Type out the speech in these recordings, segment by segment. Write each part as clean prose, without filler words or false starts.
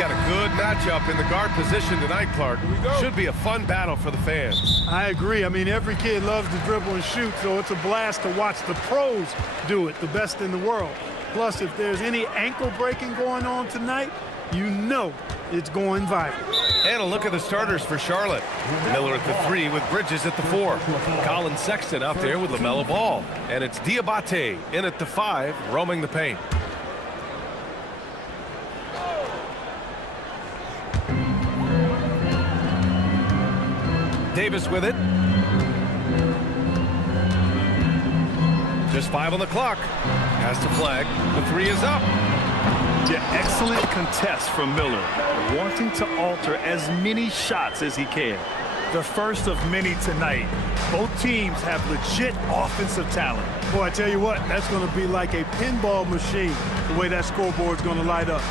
Got a good matchup in the guard position tonight, Clark. Should be a fun battle for the fans. I agree. I mean, every kid loves to dribble and shoot, so it's a blast to watch the pros do it, the best in the world. Plus, if there's any ankle breaking going on tonight, you know it's going viral. And a look at the starters for Charlotte. Miller at the 3 with Bridges at the 4. Colin Sexton out there with LaMelo Ball. And it's Diabate in at the 5, roaming the paint. Davis with it. Just 5 on the clock. Has to flag. The 3 is up. Yeah, excellent contest from Miller, wanting to alter as many shots as he can. The first of many tonight. Both teams have legit offensive talent. Boy, I tell you what, that's going to be like a pinball machine, the way that scoreboard's going to light up.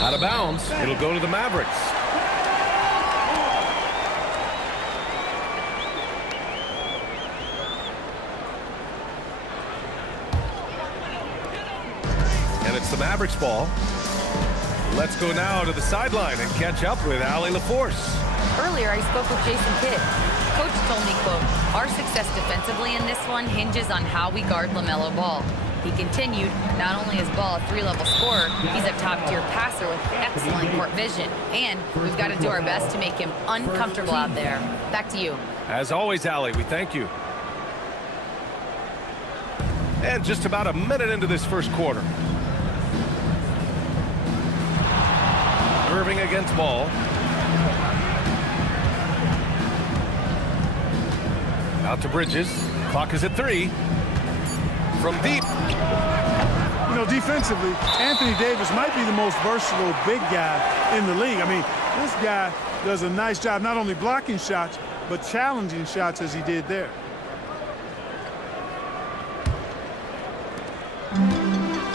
Out of bounds. It'll go to the Mavericks. And it's the Mavericks ball. Let's go now to the sideline and catch up with Allie LaForce. Earlier, I spoke with Jason Kidd. Coach told me, quote, "Our success defensively in this one hinges on how we guard LaMelo Ball." He continued, not only is Ball a 3-level scorer, he's a top-tier passer with excellent court vision. And we've got to do our best to make him uncomfortable out there. Back to you. As always, Allie, we thank you. And just about a minute into this first quarter. Irving against Ball. Out to Bridges. Clock is at 3. From deep. You know, defensively, Anthony Davis might be the most versatile big guy in the league. I mean, this guy does a nice job not only blocking shots, but challenging shots as he did there.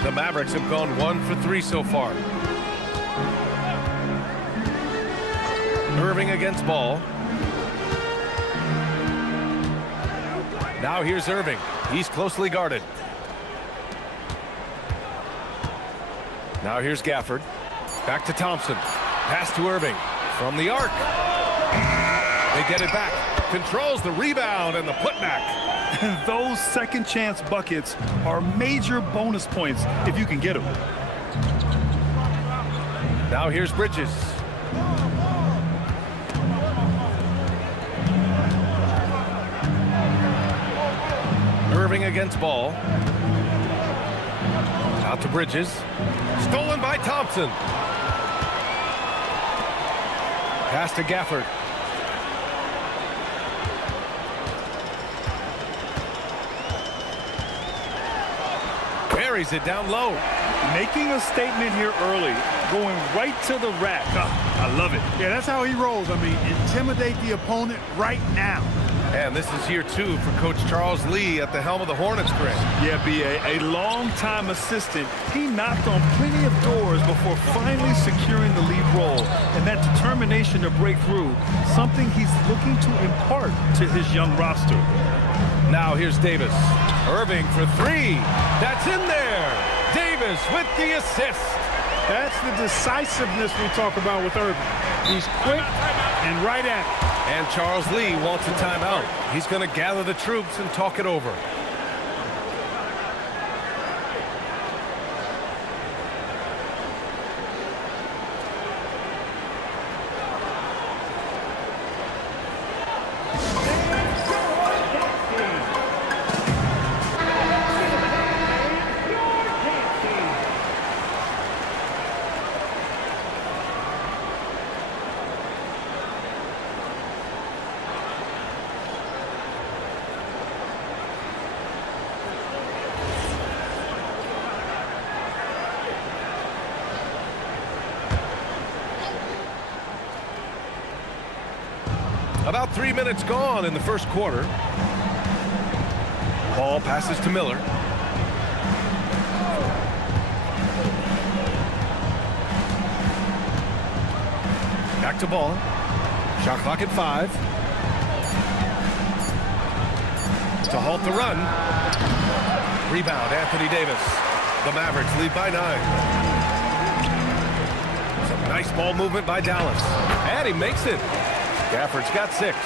The Mavericks have gone 1 for 3 so far. Irving against Ball. Now here's Irving. He's closely guarded. Now here's Gafford. Back to Thompson. Pass to Irving. From the arc. They get it back. Controls the rebound and the putback. And those second chance buckets are major bonus points if you can get them. Now here's Bridges. Irving against Ball. Out to Bridges. Stolen by Thompson. Pass to Gafford. Carries it down low. Making a statement here early, going right to the rack. Oh, I love it. Yeah, that's how he rolls. I mean, intimidate the opponent right now. And this is year 2 for Coach Charles Lee at the helm of the Hornets, Chris. Yeah, B.A., a long-time assistant. He knocked on plenty of doors before finally securing the lead role. And that determination to break through, something he's looking to impart to his young roster. Now here's Davis. Irving for 3. That's in there. Davis with the assist. That's the decisiveness we talk about with Irving. He's quick and right at it. And Charles Lee wants a timeout. He's going to gather the troops and talk it over. About 3 minutes gone in the first quarter. Ball passes to Miller. Back to Ball. Shot clock at 5. To halt the run. Rebound, Anthony Davis. The Mavericks lead by 9. Nice ball movement by Dallas. And he makes it. Gafford's got 6.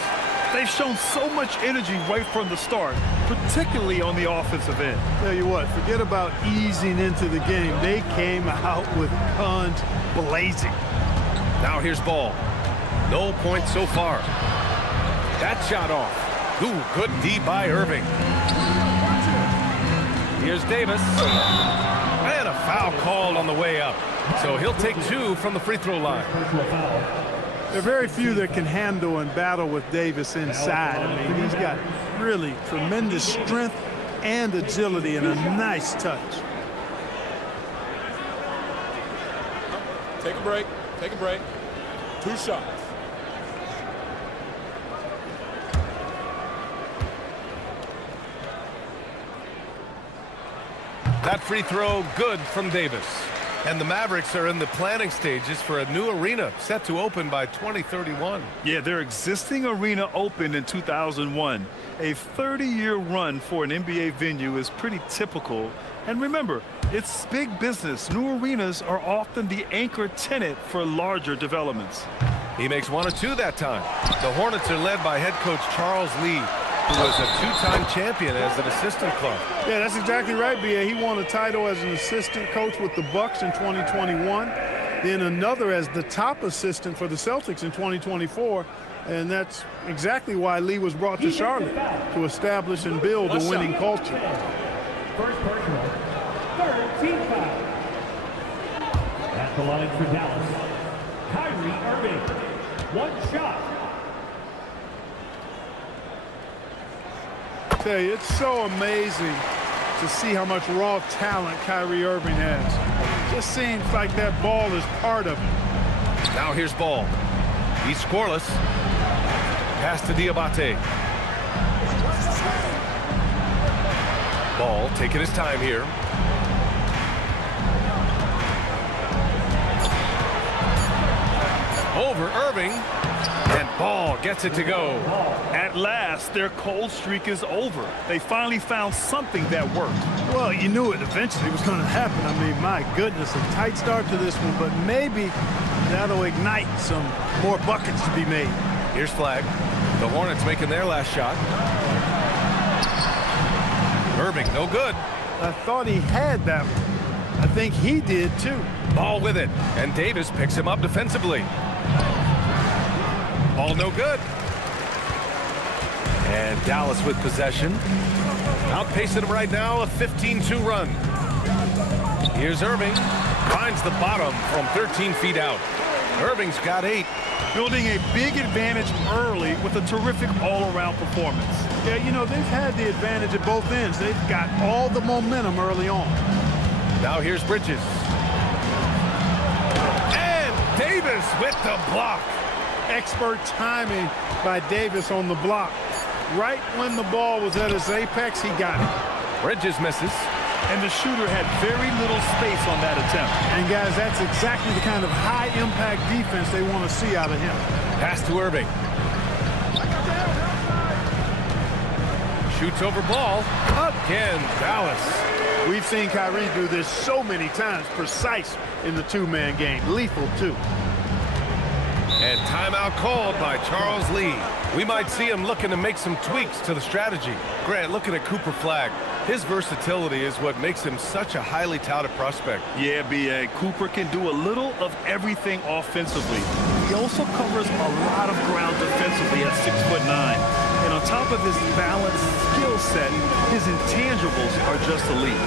They've shown so much energy right from the start, particularly on the offensive end. Tell you what, forget about easing into the game. They came out with guns blazing. Now here's ball. No points so far. That shot off. Ooh, good D by Irving. Here's Davis. And a foul called on the way up. So he'll take 2 from the free throw line. There are very few that can handle and battle with Davis inside. I mean, he's got really tremendous strength and agility and a nice touch. Take a break. Take a break. 2 shots. That free throw good from Davis. And the Mavericks are in the planning stages for a new arena set to open by 2031. Yeah, their existing arena opened in 2001. A 30-year run for an NBA venue is pretty typical. And remember, it's big business. New arenas are often the anchor tenant for larger developments. He makes 1 of 2 that time. The Hornets are led by head coach Charles Lee, who was a 2-time champion as an assistant club. Yeah, that's exactly right, B.A. He won a title as an assistant coach with the Bucks in 2021, then another as the top assistant for the Celtics in 2024, and that's exactly why Lee was brought to Charlotte, to establish and build a winning culture. First personal, third team foul. At the line for Dallas, Kyrie Irving. 1 shot. I tell you, it's so amazing to see how much raw talent Kyrie Irving has. Just seems like that ball is part of him. Now here's ball. He's scoreless. Pass to Diabate. Ball taking his time here. Over Irving. And Ball gets it to go. At last, their cold streak is over. They finally found something that worked. Well, you knew it eventually was going to happen. I mean, my goodness, a tight start to this one, but maybe that'll ignite some more buckets to be made. Here's flag. The Hornets making their last shot. Irving, no good. I thought he had that one. I think he did, too. Ball with it. And Davis picks him up defensively. Ball no good. And Dallas with possession. Outpacing him right now, a 15-2 run. Here's Irving. Finds the bottom from 13 feet out. Irving's got 8. Building a big advantage early with a terrific all-around performance. Yeah, you know, they've had the advantage at both ends. They've got all the momentum early on. Now here's Bridges. And Davis with the block. Expert timing by Davis on the block. Right when the ball was at its apex, he got it. Bridges misses. And the shooter had very little space on that attempt. And guys, that's exactly the kind of high-impact defense they want to see out of him. Pass to Irving. Shoots over ball. Again, Dallas. We've seen Kyrie do this so many times, precise in the two-man game. Lethal, too. And timeout called by Charles Lee. We might see him looking to make some tweaks to the strategy. Grant, looking at Cooper Flagg. His versatility is what makes him such a highly touted prospect. Yeah, B.A. Cooper can do a little of everything offensively. He also covers a lot of ground defensively at 6'9". And on top of his balanced skill set, his intangibles are just elite.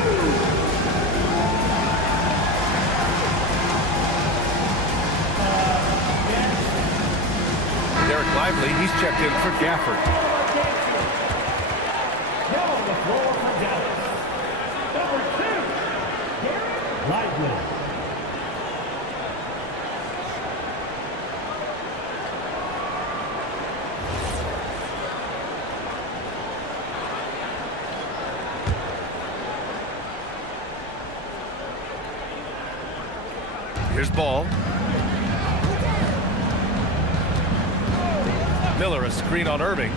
Derek Lively, he's checked in for Gafford. Now on the floor for Dallas, number 2, Derek Lively. Here's ball. Miller, a screen on Irving.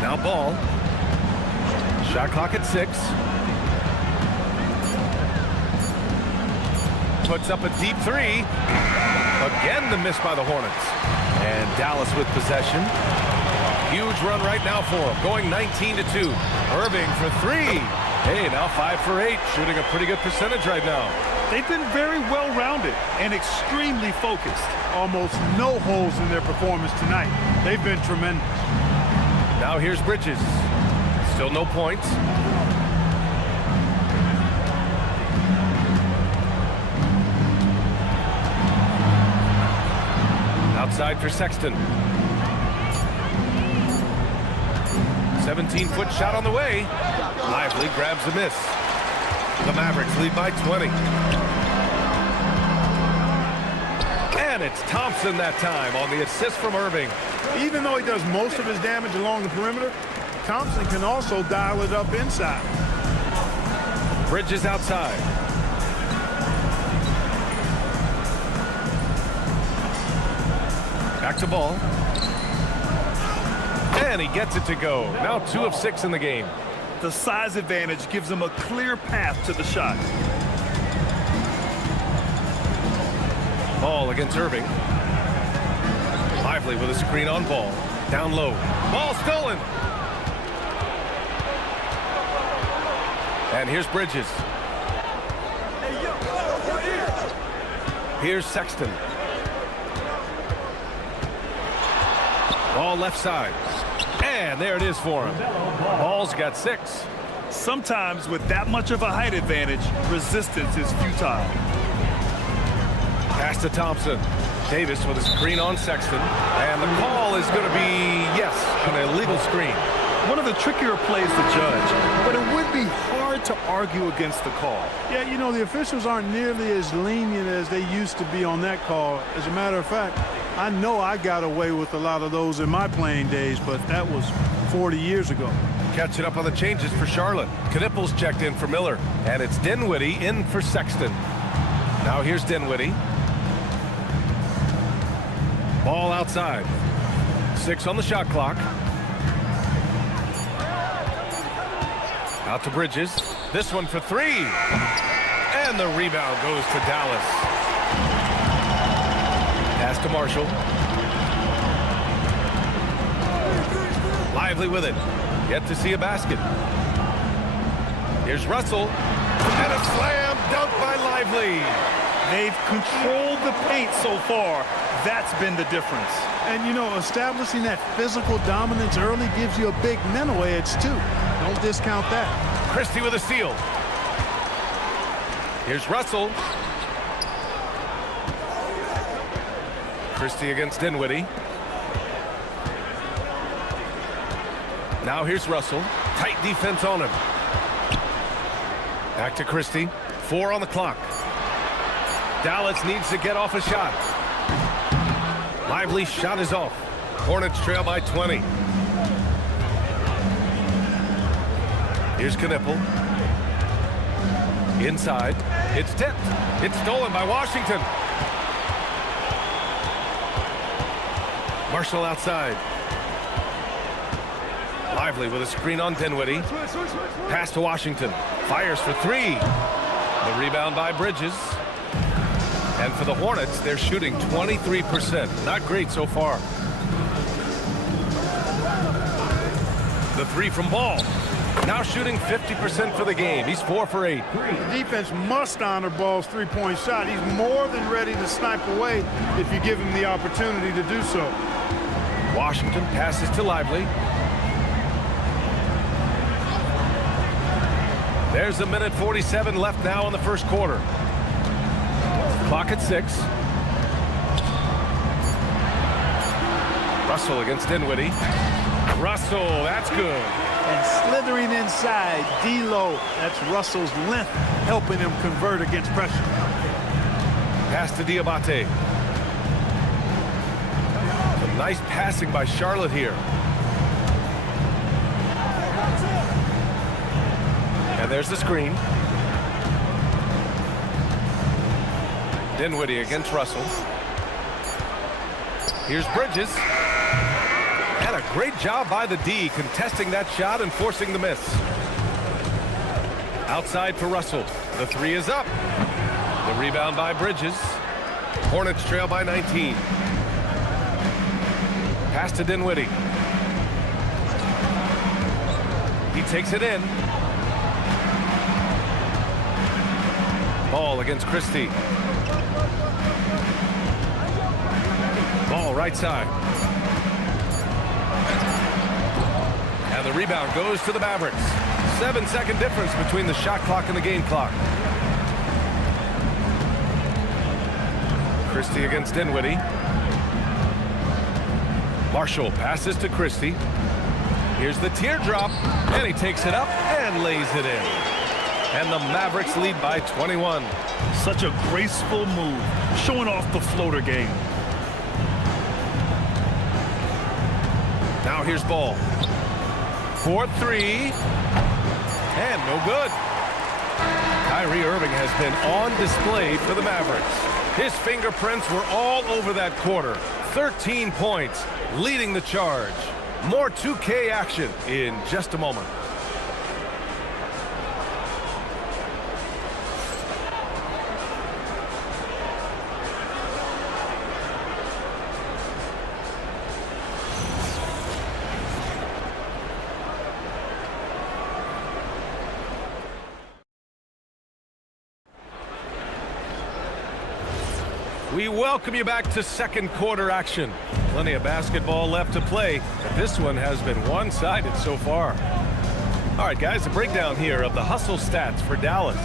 Now ball. Shot clock at 6. puts up a deep three. Again, the miss by the Hornets. And Dallas with possession. Huge run right now for him, going 19-2. Irving for three. Hey, now 5 for 8, shooting a pretty good percentage right now. They've been very well-rounded and extremely focused. Almost no holes in their performance tonight. They've been tremendous. Now here's Bridges. Still no points. Outside for Sexton. 17-foot shot on the way. Lively grabs the miss. The Mavericks lead by 20. And it's Thompson that time on the assist from Irving. Even though he does most of his damage along the perimeter, Thompson can also dial it up inside. Bridges outside. Back to ball. And he gets it to go. Now 2 of 6 in the game. The size advantage gives him a clear path to the shot. Ball against Irving. Lively with a screen on Ball. Down low. Ball stolen. And here's Bridges. Here's Sexton. Ball left side. And there it is for him. Ball's got 6. Sometimes with that much of a height advantage, resistance is futile. Pass to Thompson. Davis with a screen on Sexton. And the call is going to be, yes, an illegal screen. One of the trickier plays to judge, but it would be hard to argue against the call. Yeah, you know, the officials aren't nearly as lenient as they used to be on that call. As a matter of fact, I know I got away with a lot of those in my playing days, but that was 40 years ago. Catching up on the changes for Charlotte. Knipples checked in for Miller. And it's Dinwiddie in for Sexton. Now here's Dinwiddie. Ball outside. 6 on the shot clock. Out to Bridges. This one for 3. And the rebound goes to Dallas. Pass to Marshall. Lively with it. Yet to see a basket. Here's Russell. And a slam dunk by Lively. They've controlled the paint so far. That's been the difference. And, you know, establishing that physical dominance early gives you a big mental edge, too. Don't discount that. Christie with a steal. Here's Russell. Christie against Dinwiddie. Now here's Russell. Tight defense on him. Back to Christie. 4 on the clock. Dallas needs to get off a shot. Lively shot is off. Hornets trail by 20. Here's Knippel. Inside. It's tipped. It's stolen by Washington. Marshall outside. Lively with a screen on Dinwiddie. Pass to Washington. Fires for 3. The rebound by Bridges. And for the Hornets, they're shooting 23%. Not great so far. The 3 from Ball. Now shooting 50% for the game. He's 4 for 8. The defense must honor Ball's three-point shot. He's more than ready to snipe away if you give him the opportunity to do so. Washington passes to Lively. There's a minute 47 left now in the first quarter. Clock at 6. Russell against Dinwiddie. Russell, that's good. And slithering inside, D-Lo, that's Russell's length, helping him convert against pressure. Pass to Diabate. Some nice passing by Charlotte here. And there's the screen. Dinwiddie against Russell. Here's Bridges. And a great job by the D, contesting that shot and forcing the miss. Outside for Russell. The 3 is up. The rebound by Bridges. Hornets trail by 19. Pass to Dinwiddie. He takes it in. Ball against Christie. Ball right side. And the rebound goes to the Mavericks. 7-second difference between the shot clock and the game clock. Christie against Dinwiddie. Marshall passes to Christie. Here's the teardrop, and he takes it up and lays it in. And the Mavericks lead by 21. Such a graceful move, showing off the floater game. Now here's Ball. 4-3. And no good. Kyrie Irving has been on display for the Mavericks. His fingerprints were all over that quarter. 13 points, leading the charge. More 2K action in just a moment. We welcome you back to second quarter action. Plenty of basketball left to play, but this one has been one-sided so far. All right, guys, a breakdown here of the hustle stats for Dallas.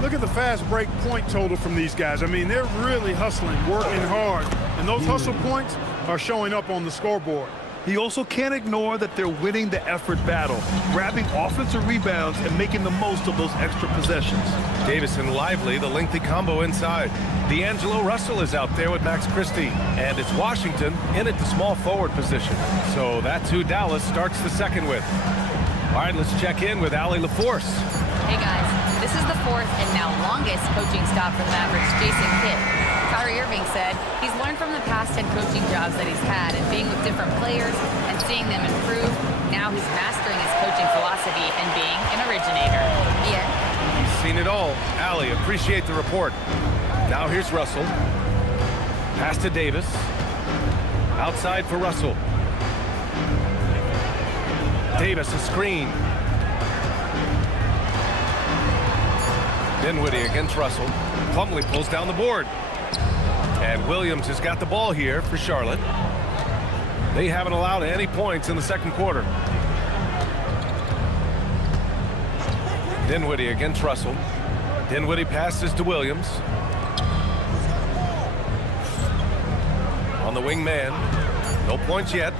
Look at the fast break point total from these guys. I mean, they're really hustling, working hard, and those hustle points are showing up on the scoreboard. He also can't ignore that they're winning the effort battle, grabbing offensive rebounds and making the most of those extra possessions. Davis and Lively, the lengthy combo inside. D'Angelo Russell is out there with Max Christie, and it's Washington in at the small forward position. So that's who Dallas starts the second with. All right, let's check in with Allie LaForce. Hey guys, this is the fourth and now longest coaching stop for the Mavericks, Jason Kidd. Kyrie Irving said he's learned from the past 10 coaching jobs that he's had and being with different players and seeing them improve. Now he's mastering his coaching philosophy and being an originator. Yeah. He's seen it all. Allie, appreciate the report. Now here's Russell. Pass to Davis. Outside for Russell. Davis a screen. Dinwiddie against Russell. Plumlee pulls down the board. And Williams has got the ball here for Charlotte. They haven't allowed any points in the second quarter. Dinwiddie against Russell. Dinwiddie passes to Williams. On the wing man. No points yet.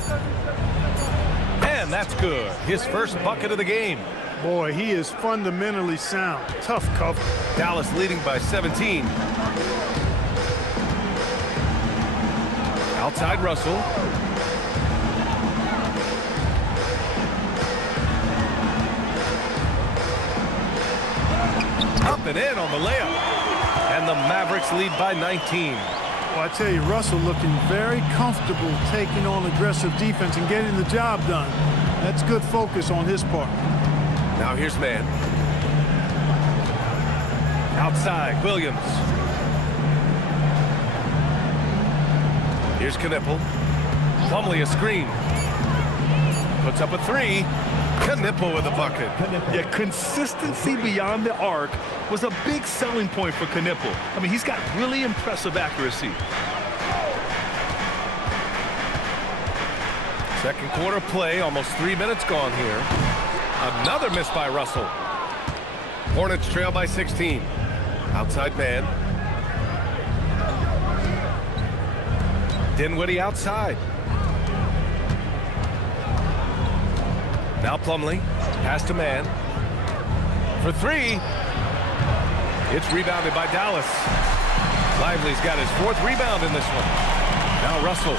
And that's good. His first bucket of the game. Boy, he is fundamentally sound. Tough cover. Dallas leading by 17. Outside Russell. Up and in on the layup. And the Mavericks lead by 19. Well, I tell you, Russell looking very comfortable taking on aggressive defense and getting the job done. That's good focus on his part. Now here's man. Outside, Williams. Here's Knipple. Plumlee a screen. Puts up a three. Knipple with a bucket. Yeah, consistency beyond the arc was a big selling point for Knipple. I mean, he's got really impressive accuracy. Second quarter play, almost 3 minutes gone here. Another miss by Russell. Hornets trail by 16. Outside man. Dinwiddie outside. Now Plumlee. Pass to man. For three. It's rebounded by Dallas. Lively's got his fourth rebound in this one. Now Russell.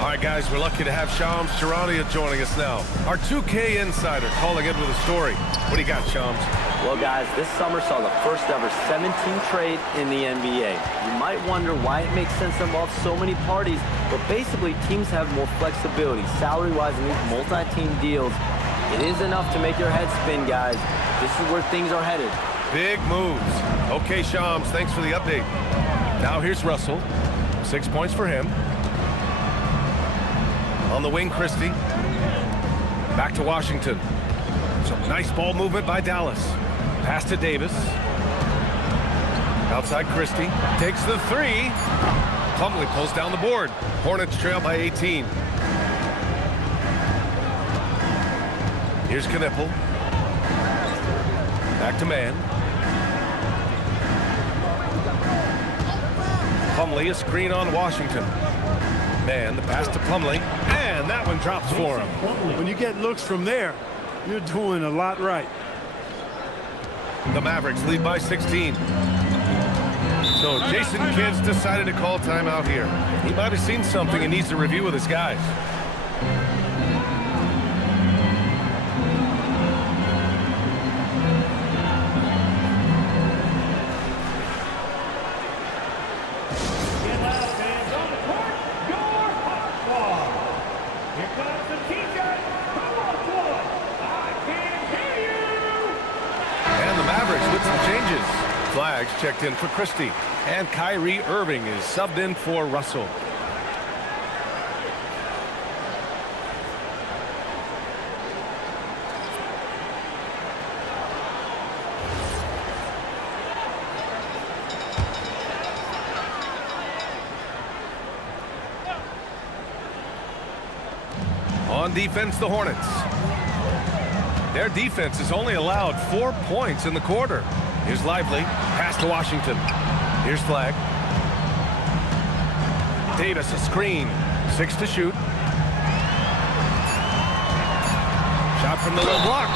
All right, guys, we're lucky to have Shams Charania joining us now. Our 2K insider calling in with a story. What do you got, Shams? Well, guys, this summer saw the first ever 17 trade in the NBA. You might wonder why it makes sense to involve so many parties, but basically teams have more flexibility salary-wise in these multi-team deals. It is enough to make your head spin, guys. This is where things are headed. Big moves. Okay, Shams, thanks for the update. Now here's Russell. 6 points for him. On the wing, Christie. Back to Washington. Some nice ball movement by Dallas. Pass to Davis. Outside Christie. Takes the three. Plumlee pulls down the board. Hornets trail by 18. Here's Knipple. Back to man. Plumlee, a screen on Washington. Man, the pass to Plumlee. And that one drops for him. When you get looks from there, you're doing a lot right. The Mavericks lead by 16. So Jason Kidd's decided to call timeout here. He might have seen something and needs to review with his guys. Get loud, fans. On the court, your hot squad. Here comes the teacher. Come on, boy. I can't hear you. And the Mavericks with some changes. Flags checked in for Christie. And Kyrie Irving is subbed in for Russell. On defense, the Hornets. Their defense has only allowed 4 points in the quarter. Here's Lively. Pass to Washington. Here's Flag. Davis, a screen. 6 to shoot. Shot from the low block.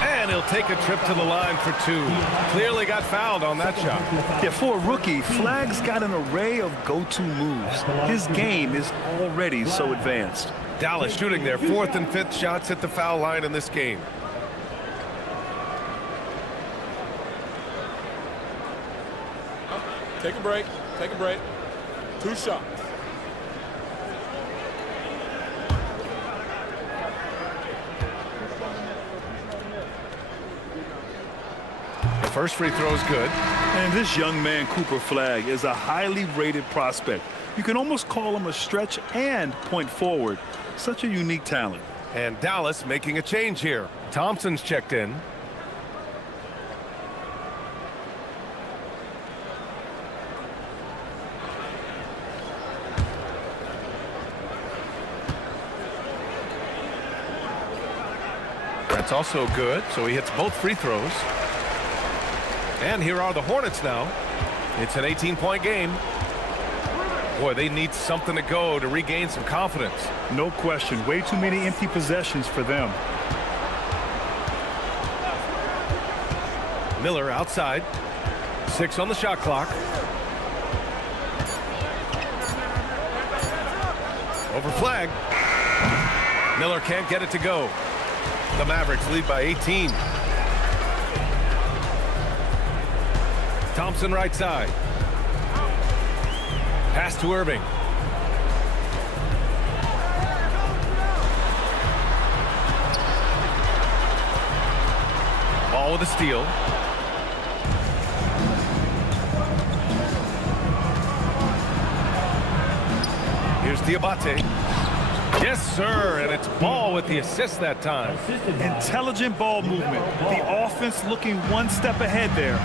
And he'll take a trip to the line for 2. Clearly got fouled on that shot. Yeah, for a rookie, Flag's got an array of go-to moves. His game is already so advanced. Dallas shooting their 4th and 5th shots at the foul line in this game. Take a break. Take a break. 2 shots. The first free throw is good. And this young man, Cooper Flag, is a highly rated prospect. You can almost call him a stretch and point forward. Such a unique talent. And Dallas making a change here. Thompson's checked in. That's also good, so he hits both free throws. And here are the Hornets now. It's an 18-point game. Boy, they need something to go to regain some confidence. No question. Way too many empty possessions for them. Miller outside. 6 on the shot clock. Over Flag. Miller can't get it to go. The Mavericks lead by 18. Thompson right side. Pass to Irving. Ball with a steal. Here's Diabate. Yes, sir, and it's Ball with the assist that time. Intelligent ball movement. The offense looking one step ahead there.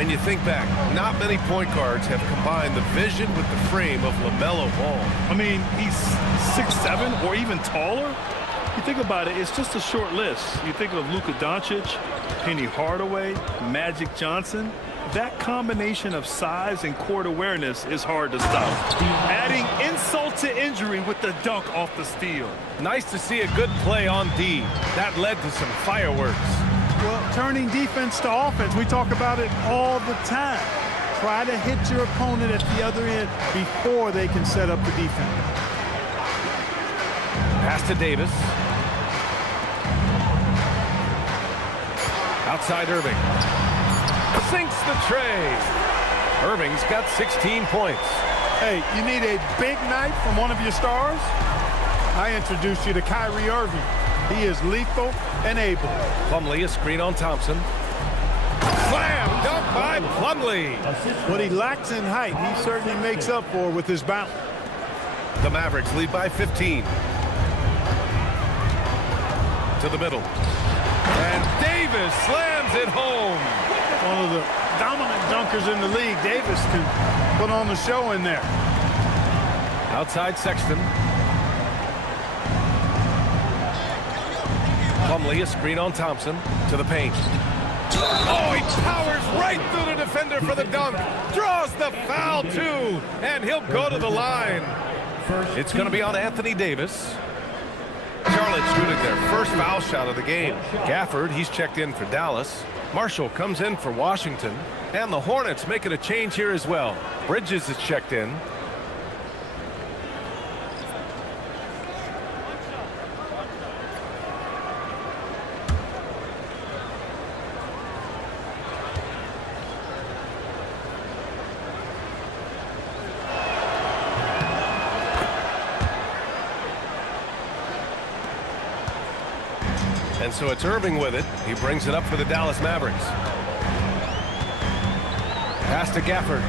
And you think back, not many point guards have combined the vision with the frame of LaMelo Ball. I mean, he's 6'7" or even taller. You think about it, it's just a short list. You think of Luka Doncic, Penny Hardaway, Magic Johnson. That combination of size and court awareness is hard to stop. Adding insult to injury with the dunk off the steal. Nice to see a good play on D. That led to some fireworks. Well, turning defense to offense, we talk about it all the time. Try to hit your opponent at the other end before they can set up the defense. Pass to Davis. Outside Irving. Sinks the tray. Irving's got 16 points. Hey, you need a big night from one of your stars? I introduced you to Kyrie Irving. He is lethal and able. Plumlee, a screen on Thompson. Slam! Dunk by Plumlee. What he lacks in height, he certainly makes up for with his bounce. The Mavericks lead by 15. To the middle. And Davis slams it home. One of the dominant dunkers in the league. Davis can put on the show in there. Outside Sexton. Plumlee, a screen on Thompson. To the paint. Oh, he powers right through the defender for the dunk. Draws the foul, too. And he'll go to the line. It's going to be on Anthony Davis. Charlotte shooting their first foul shot of the game. Gafford, he's checked in for Dallas. Marshall comes in for Washington. And the Hornets making a change here as well. Bridges is checked in. And so it's Irving with it. He brings it up for the Dallas Mavericks. Pass to Gafford.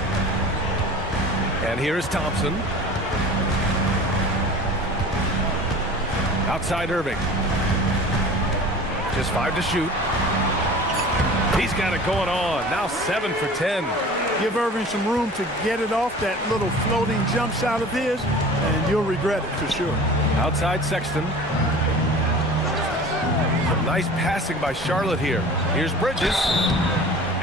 And here's Thompson. Outside Irving. Just 5 to shoot. He's got it going on. Now 7 for 10. Give Irving some room to get it off that little floating jump shot of his, and you'll regret it for sure. Outside Sexton. Some nice passing by Charlotte here. Here's Bridges.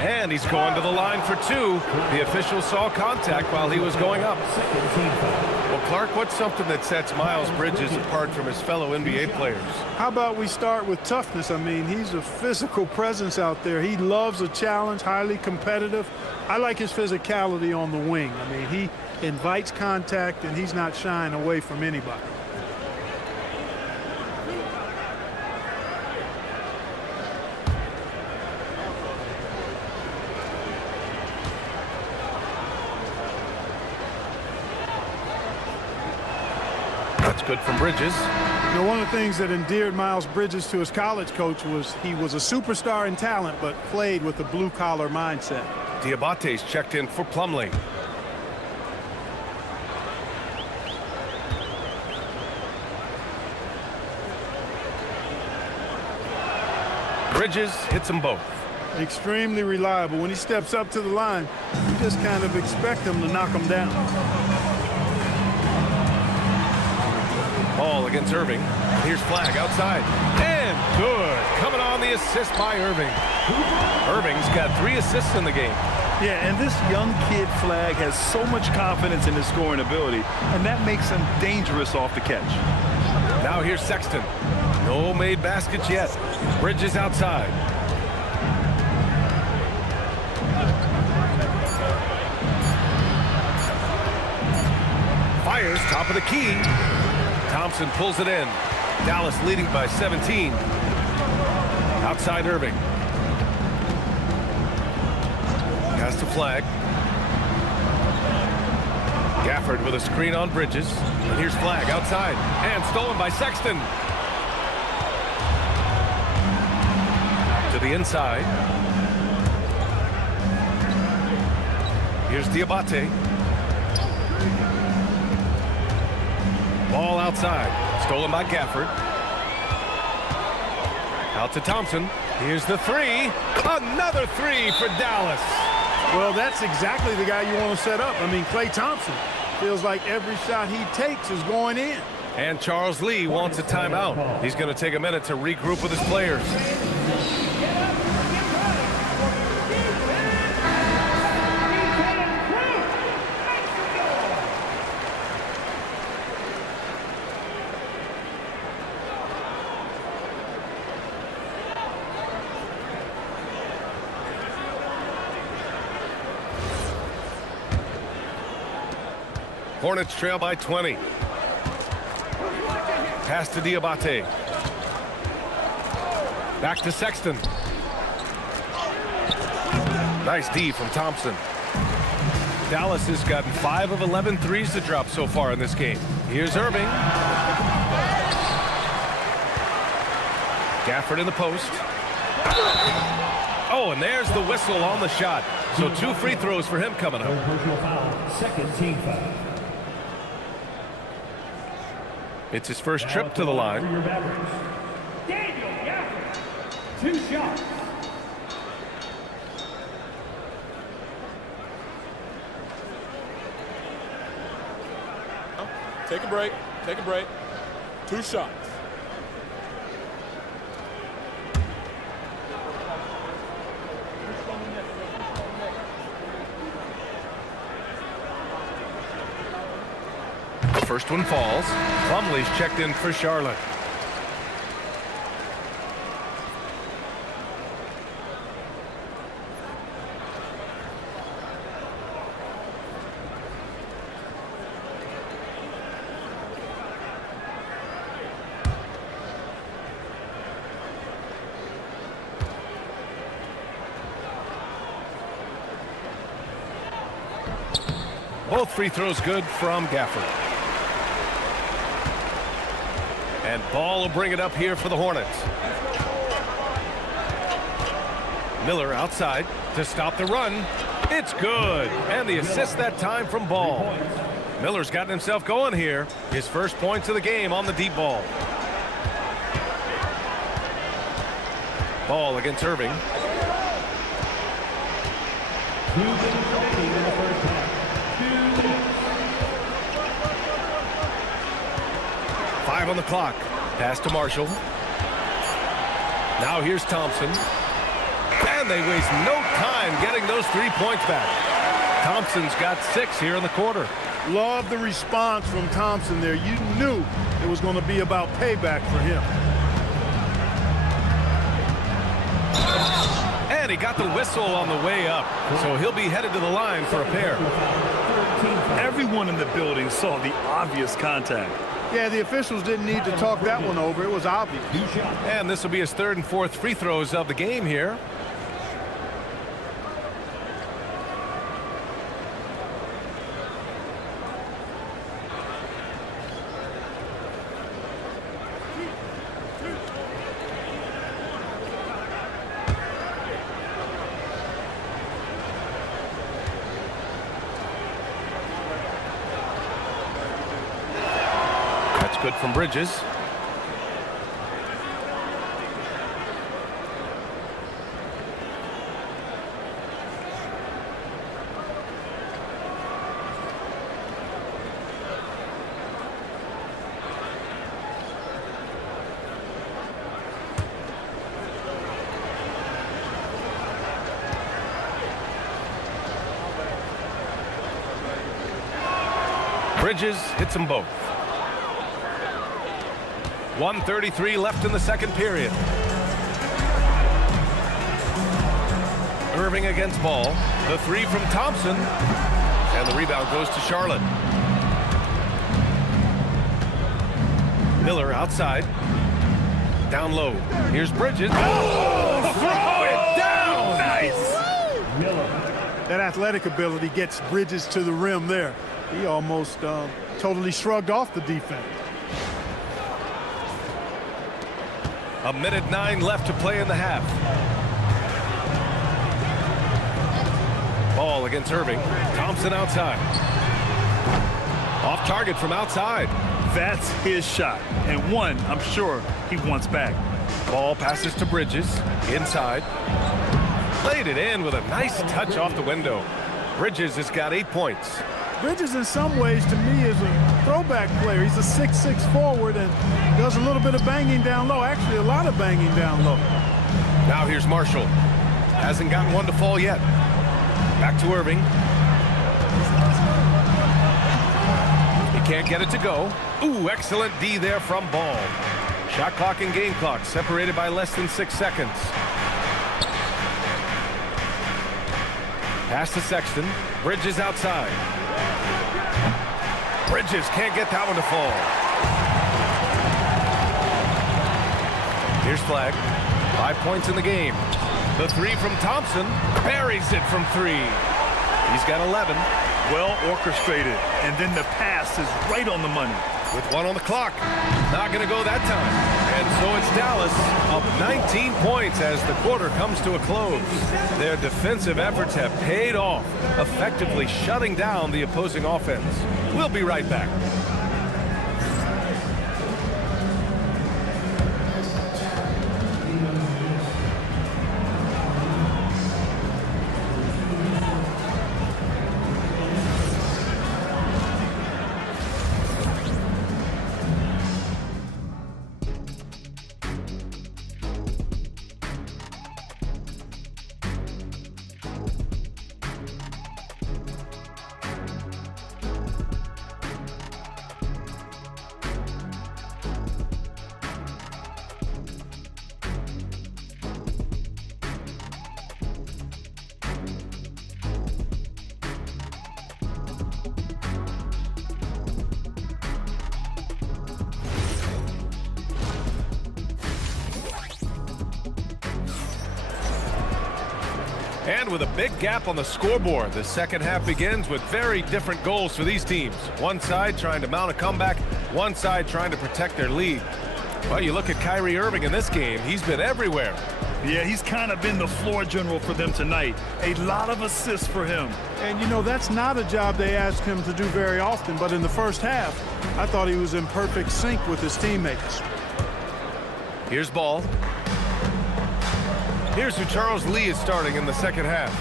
And he's going to the line for 2. The official saw contact while he was going up. Well, Clark, what's something that sets Miles Bridges apart from his fellow NBA players? How about we start with toughness? I mean, he's a physical presence out there. He loves a challenge, highly competitive. I like his physicality on the wing. I mean, he invites contact, and he's not shying away from anybody. That's good from Bridges. You know, one of the things that endeared Miles Bridges to his college coach was he was a superstar in talent, but played with a blue-collar mindset. Diabate's checked in for Plumlee. Bridges hits them both. Extremely reliable. When he steps up to the line, you just kind of expect him to knock him down. Ball against Irving. Here's Flag outside. And good. Coming on the assist by Irving. Irving's got 3 assists in the game. Yeah, and this young kid Flag has so much confidence in his scoring ability, and that makes him dangerous off the catch. Now here's Sexton. No made baskets yet. Bridges outside. Fires top of the key. Thompson pulls it in. Dallas leading by 17. Outside Irving. Pass to Flag. Gafford with a screen on Bridges. And here's Flag outside. And stolen by Sexton. To the inside. Here's Diabate. Ball outside. Stolen by Gafford. Out to Thompson. Here's the 3. Another 3 for Dallas. Well, that's exactly the guy you want to set up. I mean, Klay Thompson feels like every shot he takes is going in. And Charles Lee wants a timeout. He's going to take a minute to regroup with his players. Hornets trail by 20. Pass to Diabate. Back to Sexton. Nice D from Thompson. Dallas has gotten 5 of 11 threes to drop so far in this game. Here's Irving. Gafford in the post. Oh, and there's the whistle on the shot. So 2 free throws for him coming up. Personal foul. Second team foul. It's his first trip to the line. For your Mavericks, Daniel Gafford. 2 shots. Take a break. Take a break. 2 shots. The first one falls. Plumlee's checked in for Charlotte. Both free throws good from Gafford. And Ball will bring it up here for the Hornets. Miller outside to stop the run. It's good. And the assist that time from Ball. Miller's gotten himself going here. His first points of the game on the deep ball. Ball against Irving. Five on the clock. Pass to Marshall. Now here's Thompson. And they waste no time getting those 3 points back. Thompson's got 6 here in the quarter. Love the response from Thompson there. You knew it was going to be about payback for him. And he got the whistle on the way up. So he'll be headed to the line for a pair. Everyone in the building saw the obvious contact. Yeah, the officials didn't need to talk that one over. It was obvious. And this will be his 3rd and 4th free throws of the game here. Good from Bridges. Bridges hits them both. 1:33 left in the second period. Irving against Ball. The 3 from Thompson. And the rebound goes to Charlotte. Miller outside. Down low. Here's Bridges. Oh, throw it down! Nice! Miller. That athletic ability gets Bridges to the rim there. He almost totally shrugged off the defense. 1:09 left to play in the half. Ball against Irving. Thompson outside. Off target from outside. That's his shot, and one I'm sure he wants back. Ball passes to Bridges. Inside. Laid it in with a nice touch off the window. Bridges has got 8 points. Bridges, in some ways, to me, is a throwback player. He's a 6'6" forward and does a little bit of banging down low. Actually, a lot of banging down low. Now here's Marshall. Hasn't gotten one to fall yet. Back to Irving. He can't get it to go. Ooh, excellent D there from Ball. Shot clock and game clock separated by less than 6 seconds. Pass to Sexton. Bridges outside. Bridges can't get that one to fall. Here's Flagg. 5 points in the game. The 3 from Thompson. Buries it from 3. He's got 11. Well orchestrated, and then the pass is right on the money. With 1 on the clock. Not going to go that time. And So it's Dallas up 19 points as the quarter comes to a close. Their defensive efforts have paid off, effectively shutting down the opposing offense. We'll be right back. And with a big gap on the scoreboard, the second half begins with very different goals for these teams. One side trying to mount a comeback, one side trying to protect their lead. Well, you look at Kyrie Irving in this game, he's been everywhere. Yeah, he's kind of been the floor general for them tonight. A lot of assists for him. And, you know, that's not a job they ask him to do very often, but in the first half, I thought he was in perfect sync with his teammates. Here's Ball. Here's who Charles Lee is starting in the second half.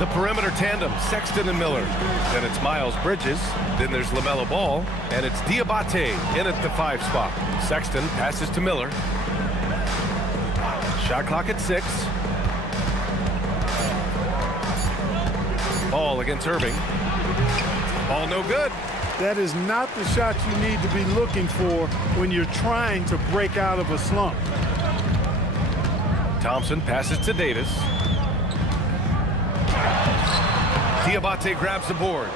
The perimeter tandem, Sexton and Miller. Then it's Miles Bridges. Then there's LaMelo Ball. And it's Diabate in at the 5 spot. Sexton passes to Miller. Shot clock at 6. Ball against Irving. Ball no good. That is not the shot you need to be looking for when you're trying to break out of a slump. Thompson passes to Davis. Diabate grabs the board.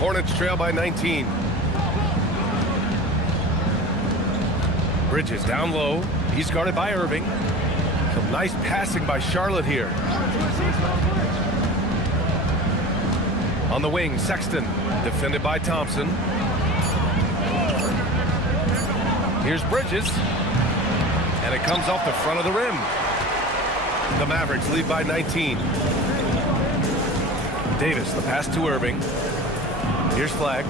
Hornets trail by 19. Bridges down low. He's guarded by Irving. Some nice passing by Charlotte here. On the wing, Sexton, defended by Thompson. Here's Bridges. And it comes off the front of the rim. The Mavericks lead by 19. Davis, the pass to Irving. Here's Flag.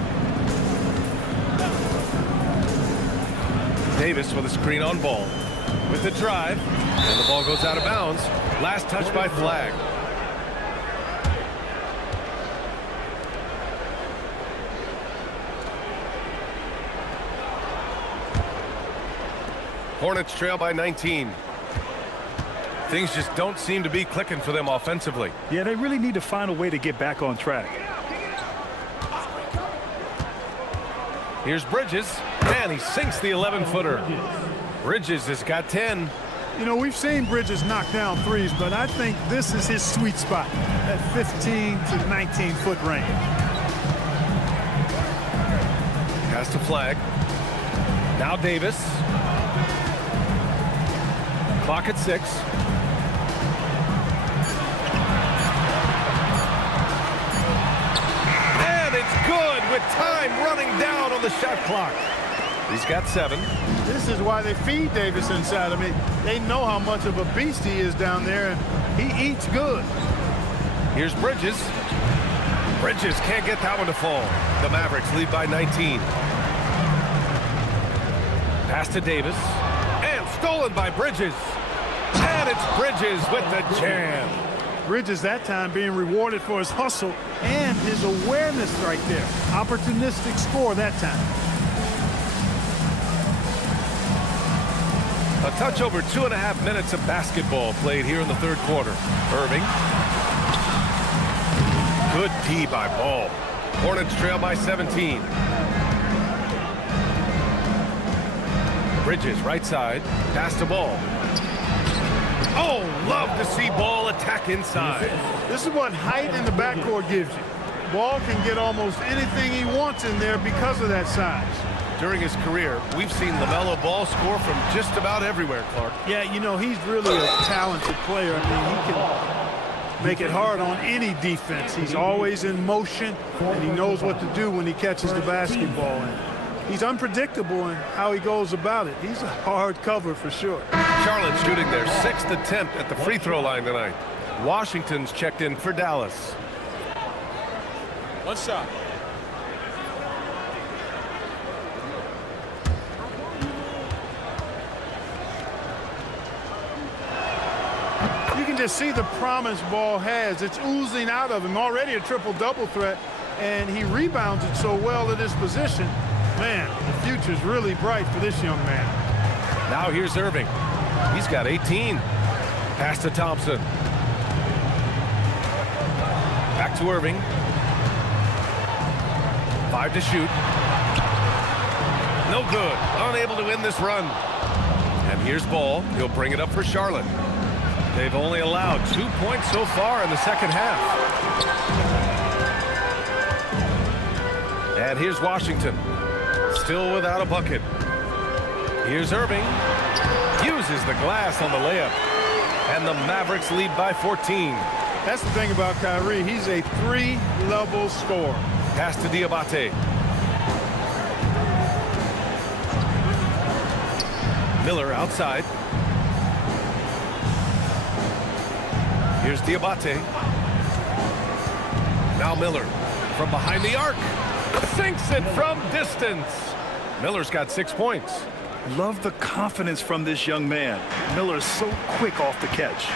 Davis with a screen on Ball. With the drive. And the ball goes out of bounds. Last touch by Flag. Hornets trail by 19. Things just don't seem to be clicking for them offensively. Yeah, they really need to find a way to get back on track. Here's Bridges. Man, he sinks the 11-footer. Bridges has got 10. You know, we've seen Bridges knock down threes, but I think this is his sweet spot, that 15 to 19-foot range. Pass to Flag. Now Davis. Clock at 6. And it's good with time running down on the shot clock. He's got 7. This is why they feed Davis inside. I mean, they know how much of a beast he is down there, and he eats good. Here's Bridges. Bridges can't get that one to fall. The Mavericks lead by 19. Pass to Davis. And stolen by Bridges. And it's Bridges with the jam. Bridges that time being rewarded for his hustle and his awareness right there. Opportunistic score that time. A touch over 2.5 minutes of basketball played here in the third quarter. Irving. Good D by Ball. Hornets trail by 17. Bridges right side. Pass to Ball. Oh, love to see Ball attack inside. This is what height in the backcourt gives you. Ball can get almost anything he wants in there because of that size. During his career, we've seen LaMelo Ball score from just about everywhere, Clark. Yeah, you know, he's really a talented player. I mean, he can make it hard on any defense. He's always in motion, and he knows what to do when he catches the basketball. And He's unpredictable in how he goes about it. He's a hard cover for sure. Charlotte shooting their 6th attempt at the free throw line tonight. Washington's checked in for Dallas. One shot. You can just see the promise Ball has. It's oozing out of him. Already a triple-double threat, and he rebounds it so well at his position. Man, the future's really bright for this young man. Now here's Irving. He's got 18. Pass to Thompson. Back to Irving. 5 to shoot. No good. Unable to win this run. And here's Ball. He'll bring it up for Charlotte. They've only allowed 2 points so far in the second half. And here's Washington. Still without a bucket. Here's Irving. Uses the glass on the layup. And the Mavericks lead by 14. That's the thing about Kyrie. He's a 3-level scorer. Pass to Diabate. Miller outside. Here's Diabate. Now Miller from behind the arc. Sinks it from distance. Miller's got 6 points. Love the confidence from this young man. Miller's so quick off the catch.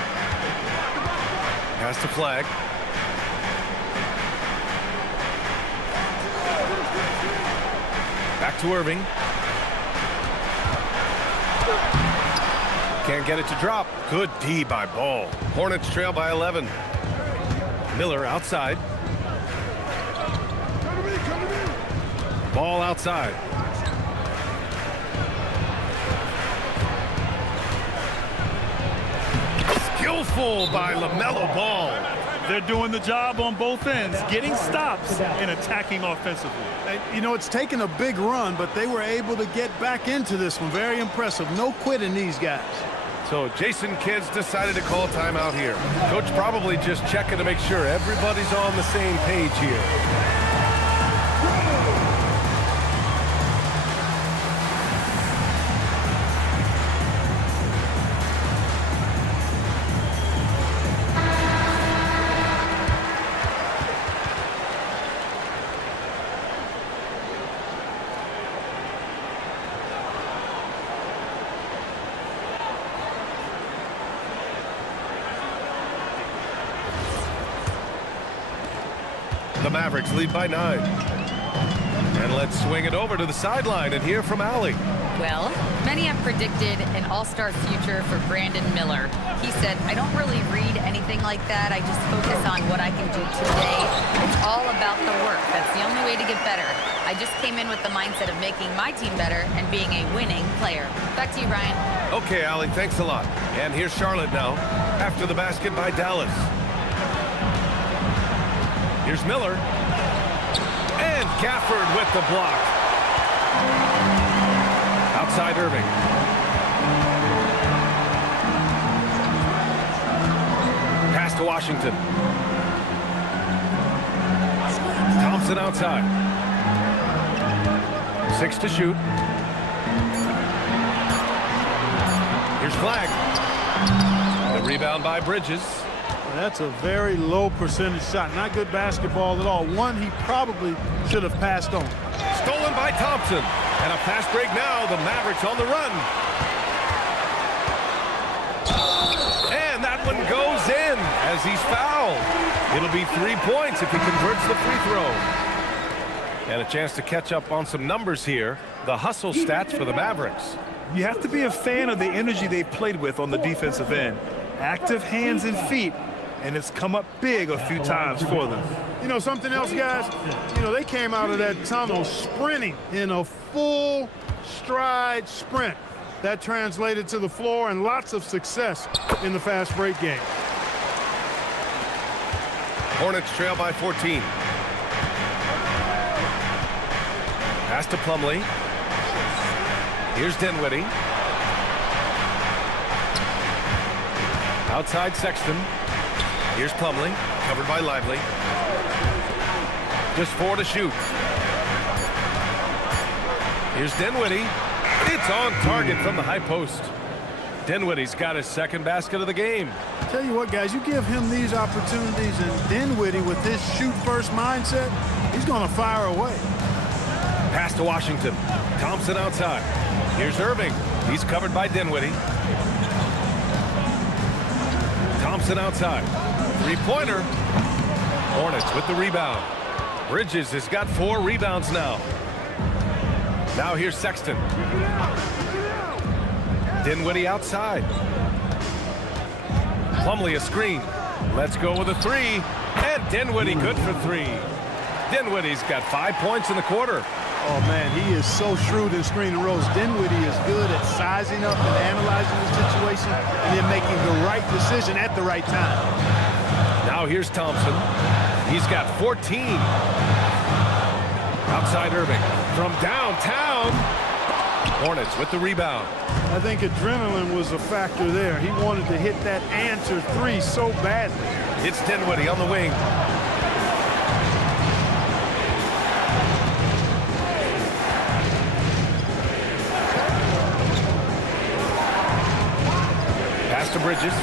Pass to Flag. Back to Irving. Can't get it to drop. Good D by Ball. Hornets trail by 11. Miller outside. Ball outside. Skillful by LaMelo Ball. They're doing the job on both ends, getting stops and attacking offensively. You know, it's taken a big run, but they were able to get back into this one. Very impressive. No quitting these guys. So Jason Kidd's decided to call timeout here. Coach probably just checking to make sure everybody's on the same page here. The Mavericks lead by 9. And let's swing it over to the sideline and hear from Allie. Well, many have predicted an all-star future for Brandon Miller. He said, I don't really read anything like that. I just focus on what I can do today. It's all about the work. That's the only way to get better. I just came in with the mindset of making my team better and being a winning player. Back to you, Ryan. Okay, Allie, thanks a lot. And here's Charlotte now, after the basket by Dallas. Here's Miller. And Gafford with the block. Outside Irving. Pass to Washington. Thompson outside. 6 to shoot. Here's Flag. The rebound by Bridges. That's a very low percentage shot. Not good basketball at all. One he probably should have passed on. Stolen by Thompson. And a fast break now. The Mavericks on the run. And that one goes in as he's fouled. It'll be 3 points if he converts the free throw. And a chance to catch up on some numbers here. The hustle stats for the Mavericks. You have to be a fan of the energy they played with on the defensive end. Active hands and feet, and it's come up big a few times for them. You know, something else, guys? You know, they came out of that tunnel sprinting in a full stride sprint. That translated to the floor and lots of success in the fast break game. Hornets trail by 14. Pass to Plumlee. Here's Dinwiddie. Outside Sexton. Here's Plumlee, covered by Lively. Just 4 to shoot. Here's Dinwiddie. It's on target from the high post. Dinwiddie's got his second basket of the game. Tell you what, guys, you give him these opportunities, and Dinwiddie with his shoot-first mindset, he's going to fire away. Pass to Washington. Thompson outside. Here's Irving. He's covered by Dinwiddie. Thompson outside. Three-pointer. Hornets with the rebound. Bridges has got 4 rebounds now. Now here's Sexton. Dinwiddie outside. Plumlee a screen. Let's go with a 3. And Dinwiddie good for 3. Dinwiddie's got 5 points in the quarter. Oh, man, he is so shrewd in screen and rolls. Dinwiddie is good at sizing up and analyzing the situation and then making the right decision at the right time. Now here's Thompson. He's got 14. Outside Irving. From downtown. Hornets with the rebound. I think adrenaline was a factor there. He wanted to hit that answer 3 so badly. It's Dinwiddie on the wing. Pass to Bridges.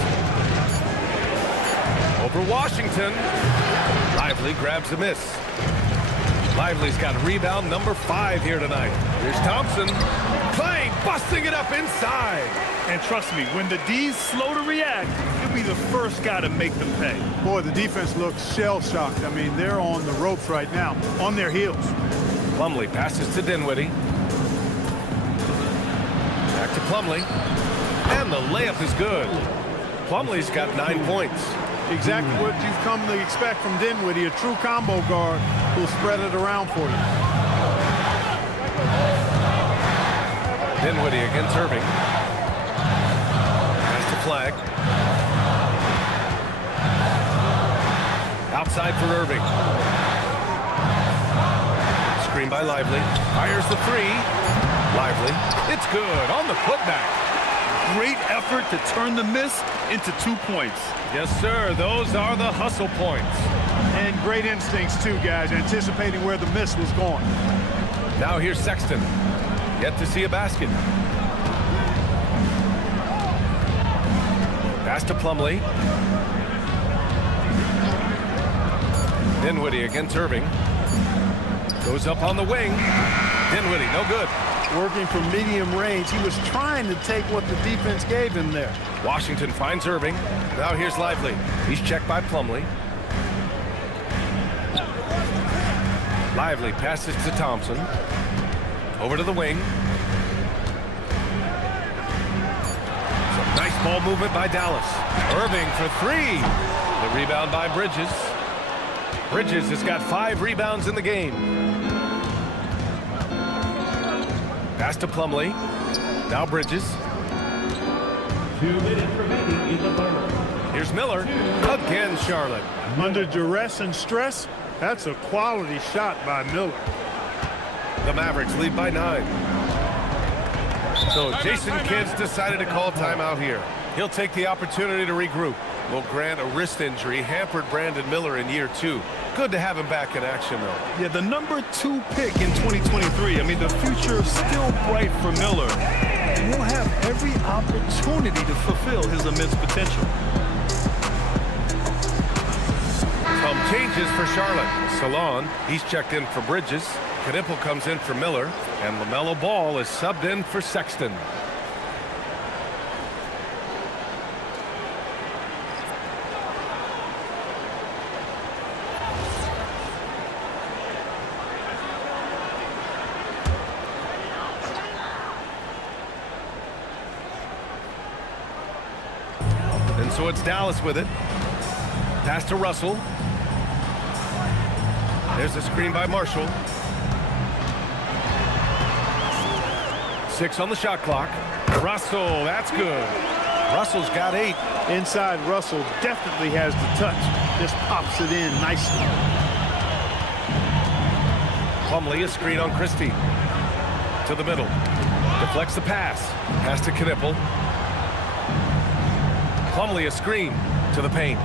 Over Washington. Lively grabs the miss. Lively's got rebound number 5 here tonight. Here's Thompson. Clay busting it up inside. And trust me, when the D's slow to react, he'll be the first guy to make them pay. Boy, the defense looks shell-shocked. I mean, they're on the ropes right now, on their heels. Plumlee passes to Dinwiddie. Back to Plumlee. And the layup is good. Plumlee's got 9 points. Exactly what you've come to expect from Dinwiddie, a true combo guard who'll spread it around for you. Dinwiddie against Irving. Pass to Flag. Outside for Irving. Screen by Lively. Fires the 3. Lively. It's good on the putback. Great effort to turn the miss into 2 points. Yes, sir. Those are the hustle points. And great instincts, too, guys, anticipating where the miss was going. Now here's Sexton. Yet to see a basket. Pass to Plumlee. Dinwiddie against Irving. Goes up on the wing. Dinwiddie, no good. Working from medium range. He was trying to take what the defense gave him there. Washington finds Irving. Now here's Lively. He's checked by Plumlee. Lively passes to Thompson. Over to the wing. Some nice ball movement by Dallas. Irving for 3. The rebound by Bridges. Bridges has got 5 rebounds in the game. Pass to Plumlee. Now Bridges. 2 minutes remaining in the third. Here's Miller. Again, Charlotte. Under duress and stress, that's a quality shot by Miller. The Mavericks lead by 9. So Jason Kidd's decided to call timeout here. He'll take the opportunity to regroup. Will grant a wrist injury hampered Brandon Miller in year 2. Good to have him back in action, though. Yeah, the number 2 pick in 2023. I mean, the future is still bright for Miller. And he'll have every opportunity to fulfill his immense potential. Some changes for Charlotte. Salon, he's checked in for Bridges. Knipple comes in for Miller. And LaMelo Ball is subbed in for Sexton. And so it's Dallas with it. Pass to Russell. There's a screen by Marshall. 6 on the shot clock. Russell, that's good. Russell's got 8. Inside, Russell definitely has the touch. Just pops it in nicely. Plumlee, a screen on Christie. To the middle. Deflects the pass. Pass to Knipple. Plumlee, a screen to the paint.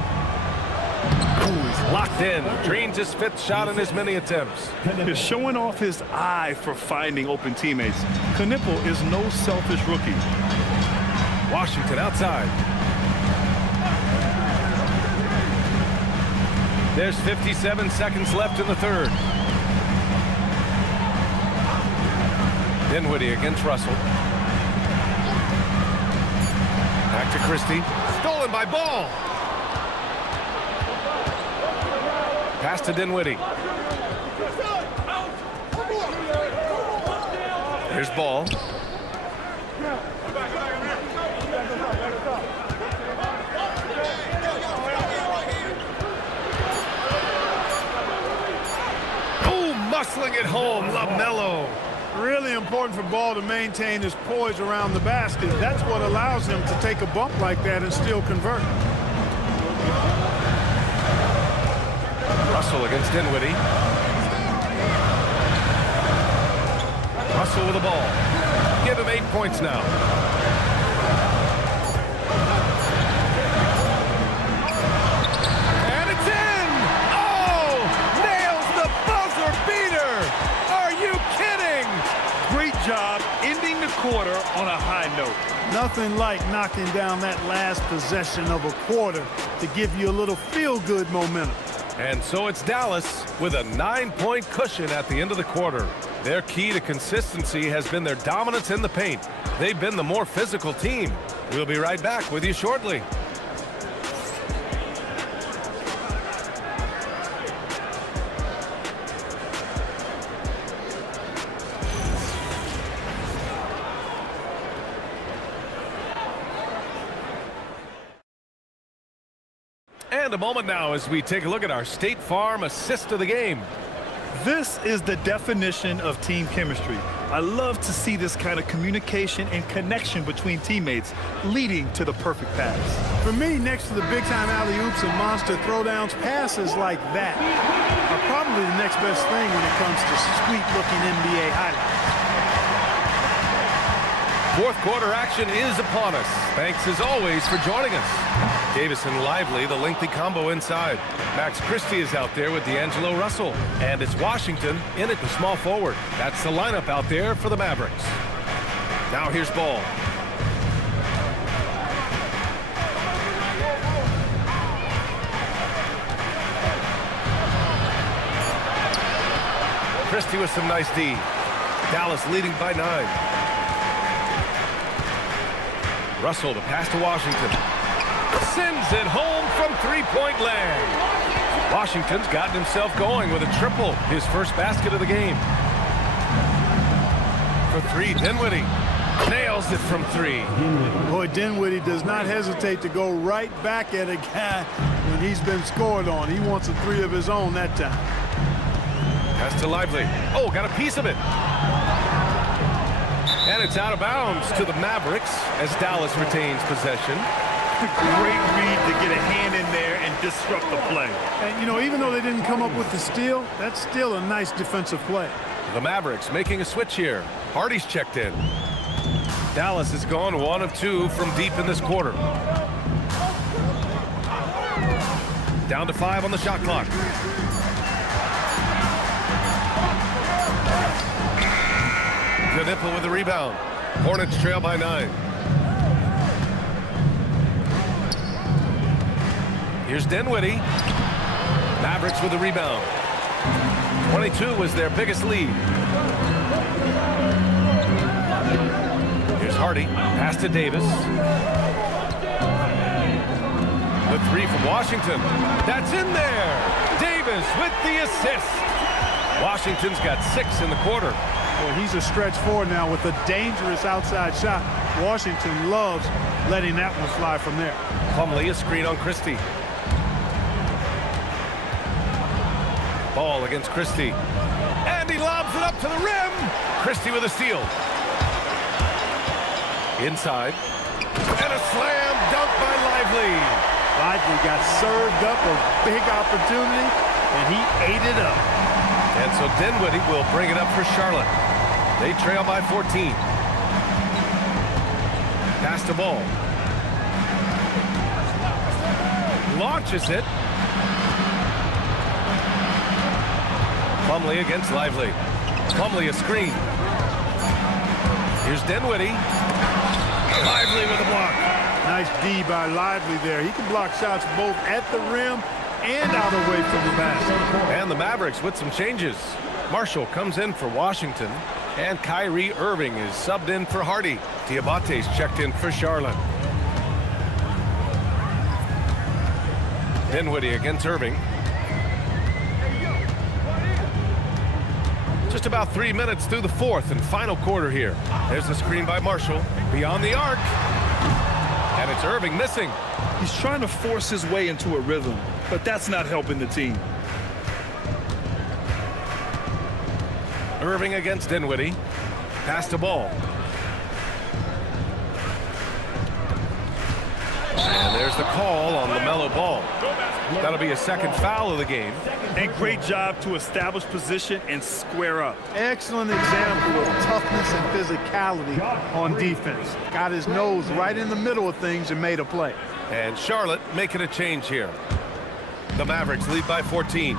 Ooh, he's locked in. Drains his 5th shot in as many attempts. He's showing off his eye for finding open teammates. Knipple is no selfish rookie. Washington outside. There's 57 seconds left in the 3rd. Dinwiddie against Russell. Back to Christie. Stolen by Ball. Pass to Dinwiddie. Here's Ball. Muscling it home, LaMelo. Really important for Ball to maintain his poise around the basket. That's what allows him to take a bump like that and still convert. Russell against Dinwiddie. Russell with the ball. Give him 8 points now. And it's in! Oh! Nails the buzzer beater! Are you kidding? Great job ending the quarter on a high note. Nothing like knocking down that last possession of a quarter to give you a little feel-good momentum. And so it's Dallas with a 9-point cushion at the end of the quarter. Their key to consistency has been their dominance in the paint. They've been the more physical team. We'll be right back with you shortly. And a moment now as we take a look at our State Farm assist of the game. This is the definition of team chemistry. I love to see this kind of communication and connection between teammates leading to the perfect pass. For me, next to the big-time alley-oops and monster throwdowns, passes like that are probably the next best thing when it comes to sweet-looking NBA highlights. 4th quarter action is upon us. Thanks as always for joining us. Davis and Lively, the lengthy combo inside. Max Christie is out there with D'Angelo Russell. And it's Washington in at the small forward. That's the lineup out there for the Mavericks. Now here's Ball. Christie with some nice D. Dallas leading by 9. Russell to pass to Washington. Sends it home from 3-point land. Washington's gotten himself going with a triple, his first basket of the game. For 3, Dinwiddie nails it from 3. Boy, Dinwiddie does not hesitate to go right back at a guy when he's been scored on. He wants a 3 of his own that time. Pass to Lively. Oh, got a piece of it. And it's out of bounds to the Mavericks as Dallas retains possession. Great read to get a hand in there and disrupt the play. And, you know, even though they didn't come up with the steal, that's still a nice defensive play. The Mavericks making a switch here. Hardy's checked in. Dallas has gone 1 of 2 from deep in this quarter. Down to 5 on the shot clock. Knipple with the rebound. Hornets trail by 9. Here's Dinwiddie. Mavericks with the rebound. 22 was their biggest lead. Here's Hardy. Pass to Davis. The 3 from Washington. That's in there. Davis with the assist. Washington's got 6 in the quarter. Well, he's a stretch 4 now with a dangerous outside shot. Washington loves letting that one fly from there. Plumlee, a screen on Christie. Ball against Christie. And he lobs it up to the rim. Christie with a steal. Inside. And a slam dunk by Lively. Lively got served up a big opportunity, and he ate it up. And so Dinwiddie will bring it up for Charlotte. They trail by 14. Pass the ball. Launches it. Plumlee against Lively. Plumlee a screen. Here's Dinwiddie. Lively with a block. Nice D by Lively there. He can block shots both at the rim and out away from the basket. And the Mavericks with some changes. Marshall comes in for Washington, and Kyrie Irving is subbed in for Hardy. Diabate's checked in for Charlotte. Dinwiddie against Irving. Just about 3 minutes through the fourth and final quarter here. There's the screen by Marshall. Beyond the arc. And it's Irving missing. He's trying to force his way into a rhythm, but that's not helping the team. Irving against Dinwiddie. Pass the ball. And there's the call on LaMelo Ball. That'll be a second foul of the game. And great job to establish position and square up. Excellent example of toughness and physicality on defense. Got his nose right in the middle of things and made a play. And Charlotte making a change here. The Mavericks lead by 14.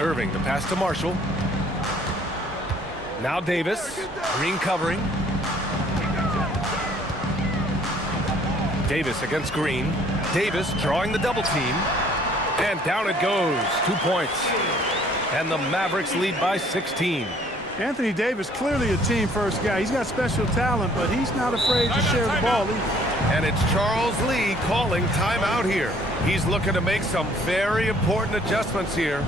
Irving, the pass to Marshall. Now Davis. Green covering. Davis against Green. Davis drawing the double team. And down it goes. 2 points. And the Mavericks lead by 16. Anthony Davis, clearly a team-first guy. He's got special talent, but he's not afraid to share the ball either. And it's Charles Lee calling timeout here. He's looking to make some very important adjustments here.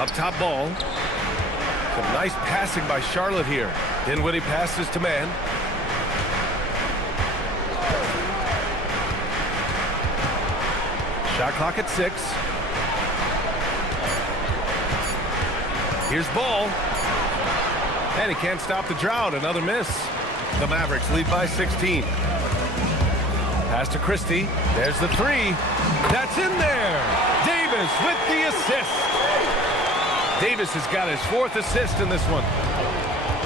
Up top ball. Some nice passing by Charlotte here. Dinwiddie passes to man. Shot clock at 6. Here's Ball. And he can't stop the drought. Another miss. The Mavericks lead by 16. Pass to Christie. There's the 3. That's in there. Davis with the assist. Davis has got his 4th assist in this one.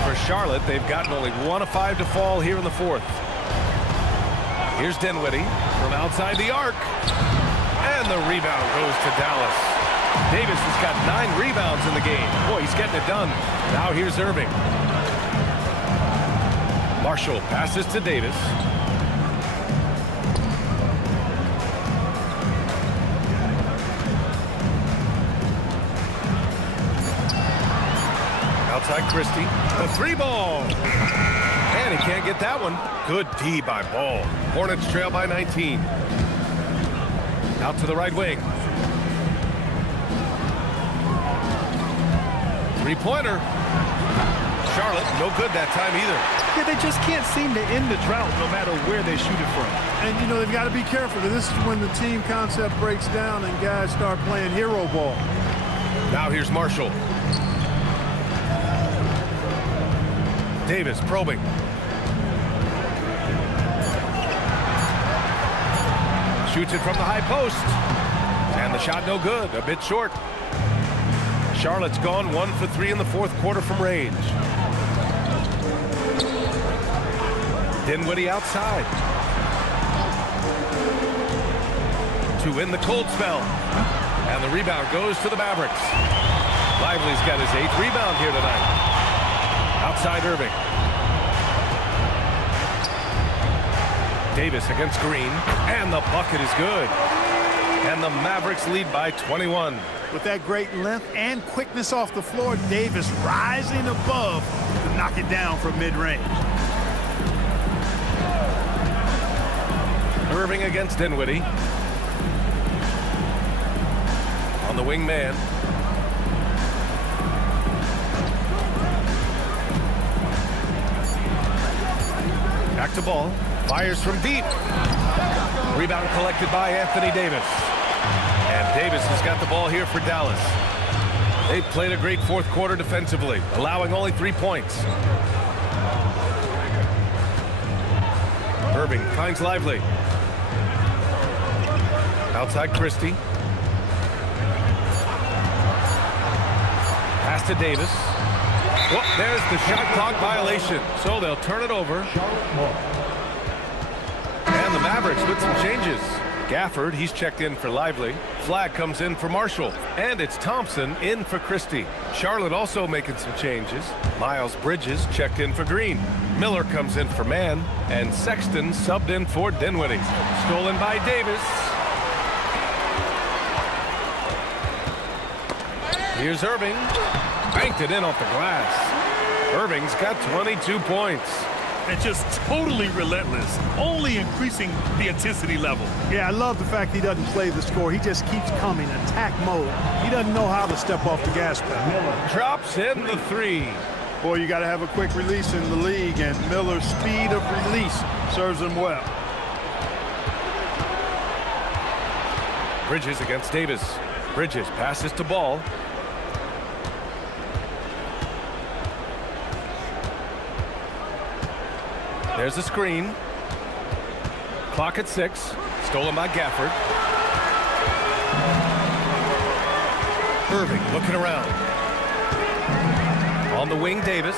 For Charlotte, they've gotten only 1 of 5 to fall here in the 4th. Here's Dinwiddie from outside the arc. And the rebound goes to Dallas. Davis has got 9 rebounds in the game. Boy, he's getting it done. Now here's Irving. Marshall passes to Davis. Outside Christie, the 3 ball. And he can't get that one. Good D by Ball. Hornets trail by 19. Out to the right wing. 3-pointer. Charlotte, no good that time either. Yeah, they just can't seem to end the drought no matter where they shoot it from. And, you know, they've got to be careful because this is when the team concept breaks down and guys start playing hero ball. Now here's Marshall. Davis probing. Shoots it from the high post. And the shot no good, a bit short. Charlotte's gone 1 for 3 in the 4th quarter from range. Dinwiddie outside. To win the cold spell. And the rebound goes to the Mavericks. Lively's got his 8th rebound here tonight. Outside Irving. Davis against Green. And the bucket is good. And the Mavericks lead by 21. With that great length and quickness off the floor, Davis rising above to knock it down from mid-range. Irving against Dinwiddie. On the wing man. Back to ball. Fires from deep. Rebound collected by Anthony Davis. And Davis has got the ball here for Dallas. They've played a great fourth quarter defensively, allowing only 3 points. Irving finds Lively. Outside Christie. Pass to Davis. Well, there's the shot clock violation, so they'll turn it over. And the Mavericks with some changes. Gafford, he's checked in for Lively. Flag comes in for Marshall. And it's Thompson in for Christie. Charlotte also making some changes. Miles Bridges checked in for Green. Miller comes in for Mann. And Sexton subbed in for Dinwiddie. Stolen by Davis. Here's Irving. Banked it in off the glass. Irving's got 22 points. And just totally relentless, only increasing the intensity level. Yeah, I love the fact he doesn't play the score. He just keeps coming, attack mode. He doesn't know how to step off the gas pedal. Drops in the 3. Boy, you got to have a quick release in the league, and Miller's speed of release serves him well. Bridges against Davis. Bridges passes to Ball. There's the screen. Clock at 6. Stolen by Gafford. Irving looking around. On the wing, Davis.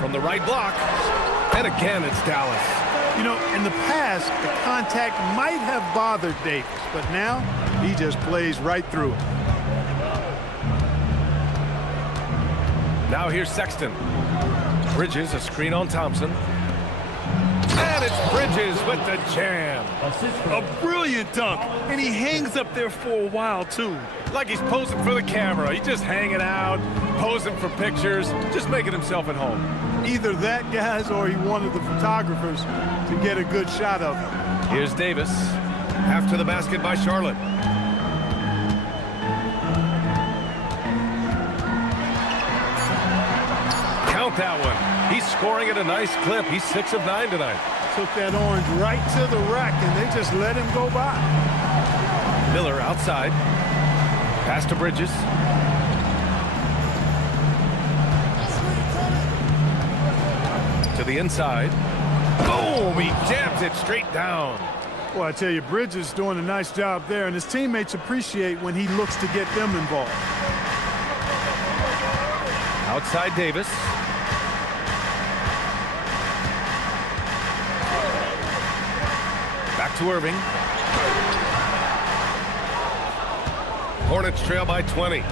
From the right block. And again, it's Dallas. You know, in the past, the contact might have bothered Davis, but now he just plays right through it. Now here's Sexton. Bridges, a screen on Thompson. And it's Bridges with the jam. A brilliant dunk, and he hangs up there for a while, too. Like he's posing for the camera. He's just hanging out, posing for pictures, just making himself at home. Either that, guys, or he wanted the photographers to get a good shot of him. Here's Davis. After the basket by Charlotte. Count that one. He's scoring at a nice clip. He's 6 of 9 tonight. Took that orange right to the rack, and they just let him go by. Miller outside. Pass to Bridges. To the inside. Boom! He jams it straight down. Well, I tell you, Bridges doing a nice job there, and his teammates appreciate when he looks to get them involved. Outside Davis. Back to Irving. Hornets trail by 20.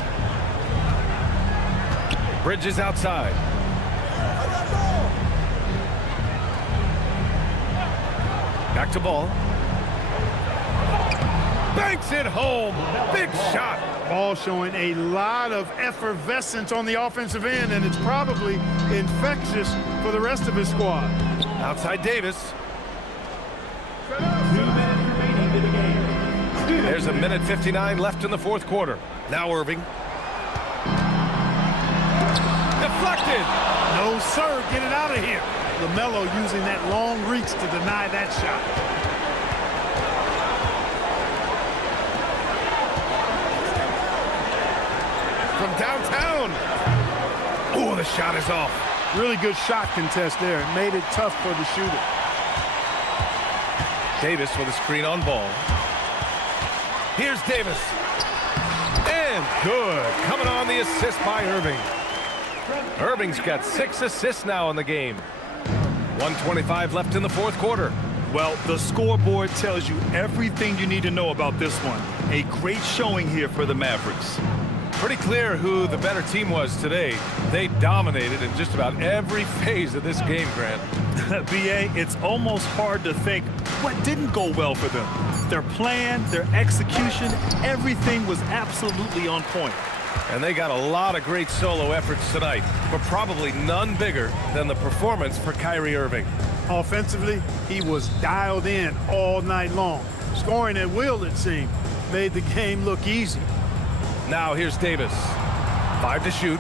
Bridges outside. Back to Ball. Banks it home. Big shot. Ball showing a lot of effervescence on the offensive end, and it's probably infectious for the rest of his squad. Outside Davis. 2 minutes remaining in the game. There's a minute 59 left in the fourth quarter. Now Irving. Deflected. No, sir. Get it out of here. LaMelo using that long reach to deny that shot. From downtown. Oh, the shot is off. Really good shot contest there. It made it tough for the shooter. Davis with a screen on Ball. Here's Davis. And good. Coming on the assist by Irving. Irving's got 6 assists now in the game. 1:25 left in the fourth quarter. Well, the scoreboard tells you everything you need to know about this one. A great showing here for the Mavericks. Pretty clear who the better team was today. They dominated in just about every phase of this game, Grant. B.A., it's almost hard to think what didn't go well for them. Their plan, their execution, everything was absolutely on point. And they got a lot of great solo efforts tonight, but probably none bigger than the performance for Kyrie Irving. Offensively, he was dialed in all night long. Scoring at will, it seemed, made the game look easy. Now here's Davis. 5 to shoot.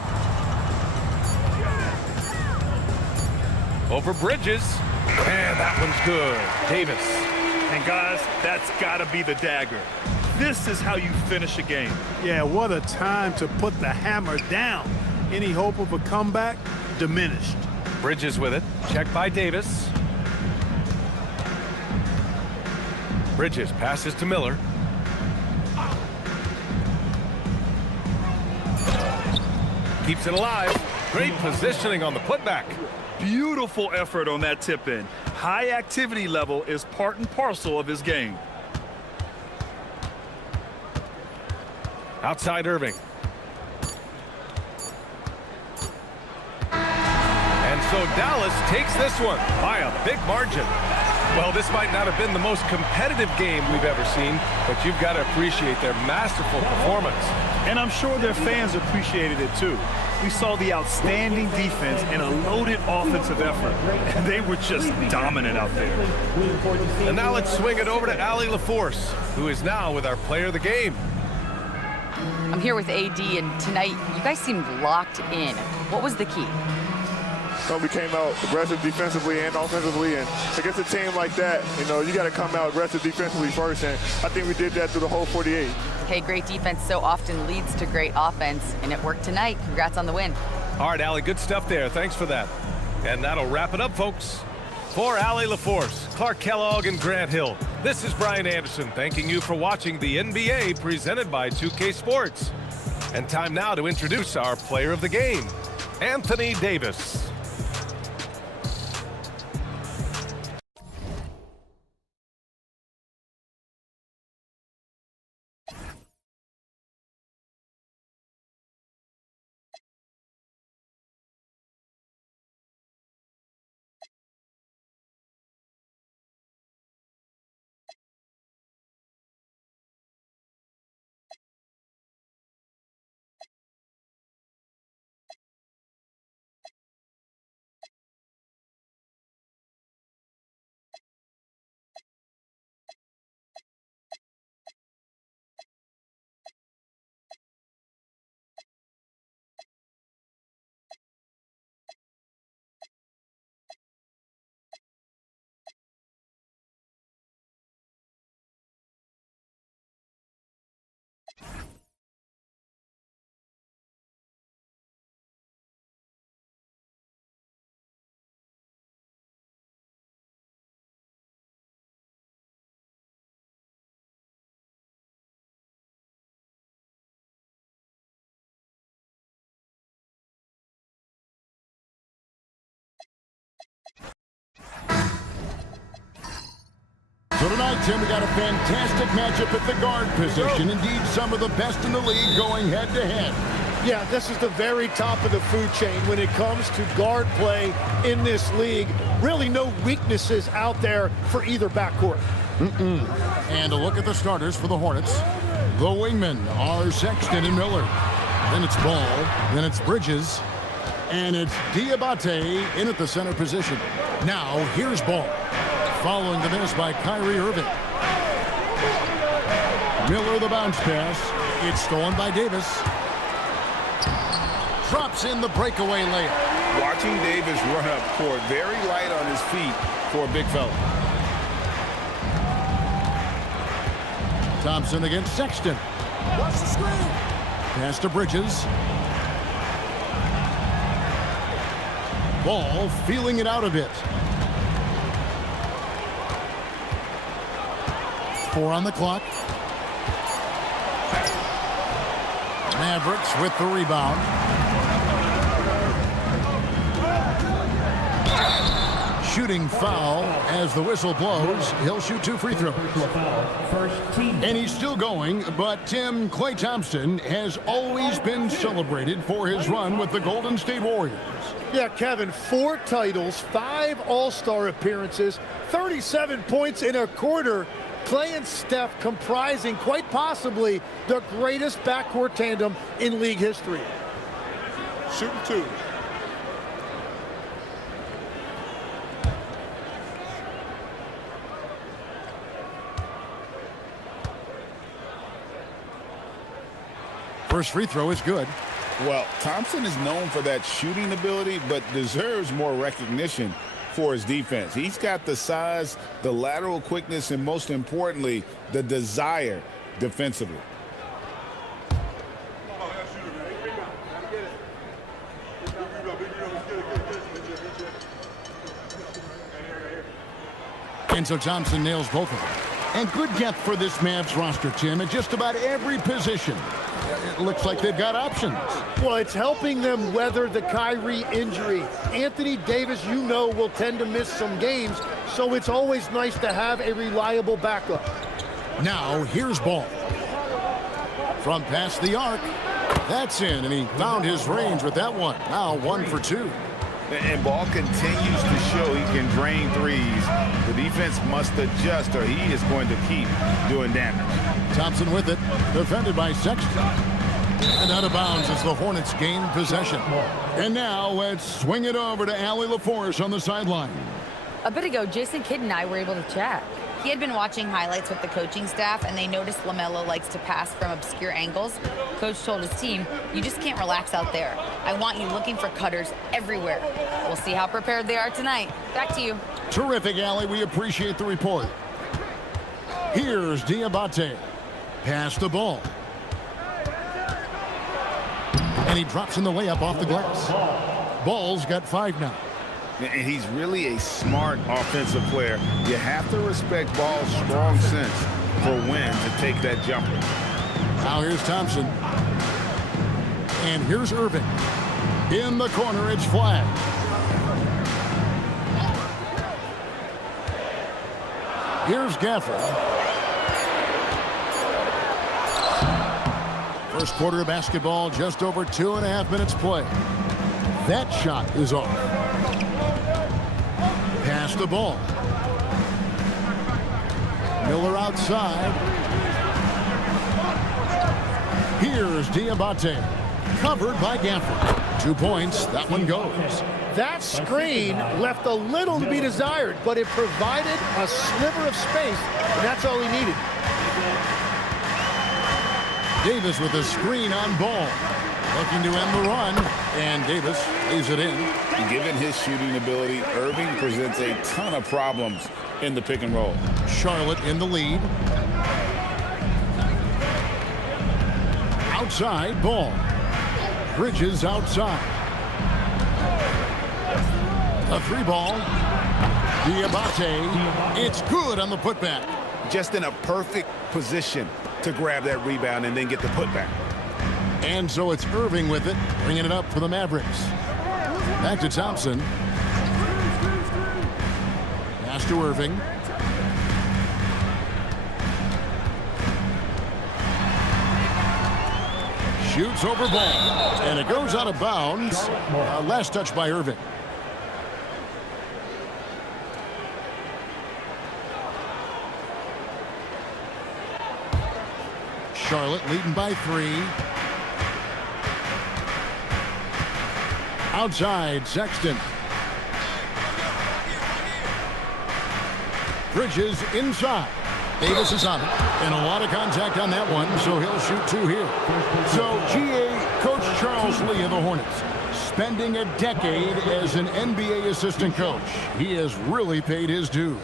Over Bridges. And that one's good. Davis. And guys, that's got to be the dagger. This is how you finish a game. Yeah, what a time to put the hammer down. Any hope of a comeback? Diminished. Bridges with it. Check by Davis. Bridges passes to Miller. Keeps it alive. Great positioning on the putback. Beautiful effort on that tip-in. High activity level is part and parcel of his game. Outside Irving. And so Dallas takes this one by a big margin. Well, this might not have been the most competitive game we've ever seen, but you've got to appreciate their masterful performance. And I'm sure their fans appreciated it too. We saw the outstanding defense and a loaded offensive effort. And they were just dominant out there. And now let's swing it over to Allie LaForce, who is now with our player of the game. I'm here with AD, and tonight you guys seemed locked in. What was the key? So we came out aggressive defensively and offensively, and against a team like that, you got to come out aggressive defensively first, and I think we did that through the whole 48. Hey, great defense so often leads to great offense, and it worked tonight. Congrats on the win. All right, Allie, good stuff there. Thanks for that. And that'll wrap it up, folks. For Allie LaForce, Clark Kellogg, and Grant Hill, this is Brian Anderson thanking you for watching the NBA presented by 2K Sports. And time now to introduce our player of the game, Anthony Davis. So tonight, Tim, we got a fantastic matchup at the guard position. Indeed, some of the best in the league going head-to-head. Yeah, this is the very top of the food chain when it comes to guard play in this league. Really no weaknesses out there for either backcourt. And a look at the starters for the Hornets. The wingmen are Sexton and Miller. Then it's Ball. Then it's Bridges. And it's Diabate in at the center position. Now, here's Ball. Following the miss by Kyrie Irving. Miller the bounce pass. It's stolen by Davis. Drops in the breakaway layup. Watching Davis run up court, very light on his feet for a big fella. Thompson against Sexton. Watch the screen. Pass to Bridges. Ball feeling it out a bit. 4 on the clock. Mavericks with the rebound. Shooting foul as the whistle blows. He'll shoot 2 free throws. And he's still going, but Tim, Klay Thompson has always been celebrated for his run with the Golden State Warriors. Yeah, Kevin, 4 titles, 5 All-Star appearances, 37 points in a quarter. Klay and Steph comprising quite possibly the greatest backcourt tandem in league history. Shooting 2. First free throw is good. Well, Thompson is known for that shooting ability, but deserves more recognition for his defense. He's got the size, the lateral quickness, and most importantly, the desire defensively. And so Thompson nails both of them. And good depth for this Mavs roster, Tim, at just about every position. It looks like they've got options. Well, it's helping them weather the Kyrie injury. Anthony Davis, you know, will tend to miss some games, so it's always nice to have a reliable backup. Now, here's Ball. From past the arc. That's in, and he found his range with that one. Now 1 for 2. And Ball continues to show he can drain threes. The defense must adjust or he is going to keep doing damage. Thompson with it, defended by Sexton. And out of bounds as the Hornets gain possession. And now let's swing it over to Allie LaForce on the sideline. A bit ago, Jason Kidd and I were able to chat. He had been watching highlights with the coaching staff, and they noticed LaMelo likes to pass from obscure angles. Coach told his team, you just can't relax out there. I want you looking for cutters everywhere. We'll see how prepared they are tonight. Back to you. Terrific, Allie. We appreciate the report. Here's Diabate. Pass the ball. And he drops in the layup off the glass. Ball's got 5 now. And he's really a smart offensive player. You have to respect Ball's strong sense for when to take that jumper. Now here's Thompson. And here's Irving. In the corner, it's flag. Here's Gafford. First quarter of basketball, just over 2.5 minutes play. That shot is off. Pass the ball. Miller outside. Here's Diabate. Covered by Gafford. 2 points. That one goes. That screen left a little to be desired, but it provided a sliver of space, and that's all he needed. Davis with a screen on Ball. Looking to end the run, and Davis lays it in. Given his shooting ability, Irving presents a ton of problems in the pick and roll. Charlotte in the lead. Outside, Ball. Bridges outside. A 3-ball. Diabate. It's good on the putback. Just in a perfect position to grab that rebound and then get the putback. And so it's Irving with it, bringing it up for the Mavericks. Back to Thompson. Pass to Irving. Shoots over Ball. And it goes out of bounds. Last touch by Irving. Charlotte leading by 3. Outside, Sexton. Bridges inside. Davis is on it. And a lot of contact on that one, so he'll shoot 2 here. So, GA Coach Charles Lee of the Hornets, spending a decade as an NBA assistant coach. He has really paid his dues.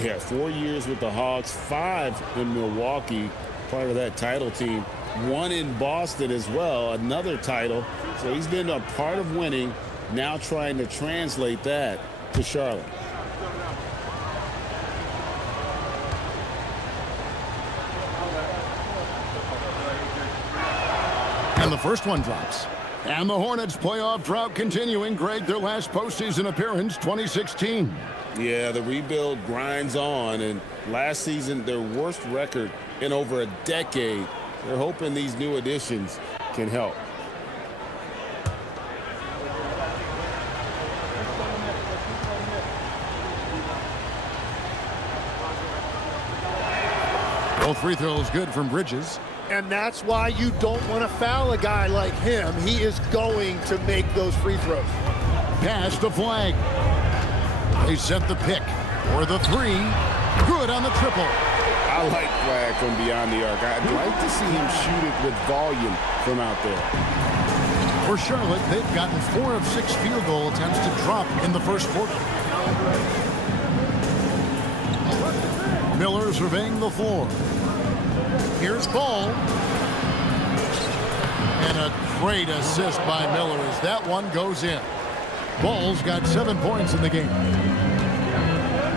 Yeah, 4 years with the Hawks, 5 in Milwaukee, part of that title team. 1 in Boston as well, another title. So he's been a part of winning, now trying to translate that to Charlotte. And the first one drops. And the Hornets playoff drought continuing. Greg, their last postseason appearance, 2016. Yeah, the rebuild grinds on, and last season, their worst record in over a decade. They're hoping these new additions can help. Both free throws good from Bridges. And that's why you don't want to foul a guy like him. He is going to make those free throws. Pass the flag. They set the pick for the 3. Good on the triple. I like flag from beyond the arc. I'd like to see him shoot it with volume from out there. For Charlotte, they've gotten 4 of 6 field goal attempts to drop in the first quarter. Miller surveying the floor. Here's Ball. And a great assist by Miller as that one goes in. Ball's got 7 points in the game.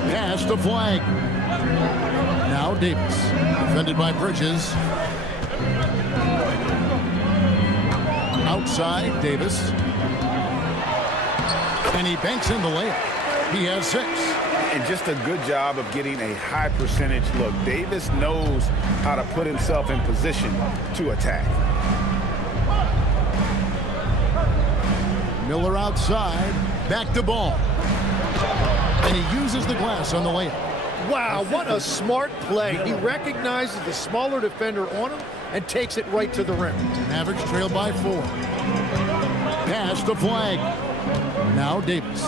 Pass to Flag. Now Davis. Defended by Bridges. Outside, Davis. And he banks in the layup. He has 6. And just a good job of getting a high percentage look. Davis knows how to put himself in position to attack. Miller outside. Back to Ball. And he uses the glass on the layup. Wow, what a smart play. He recognizes the smaller defender on him and takes it right to the rim. Mavericks trail by 4. Pass to Flag. Now Davis.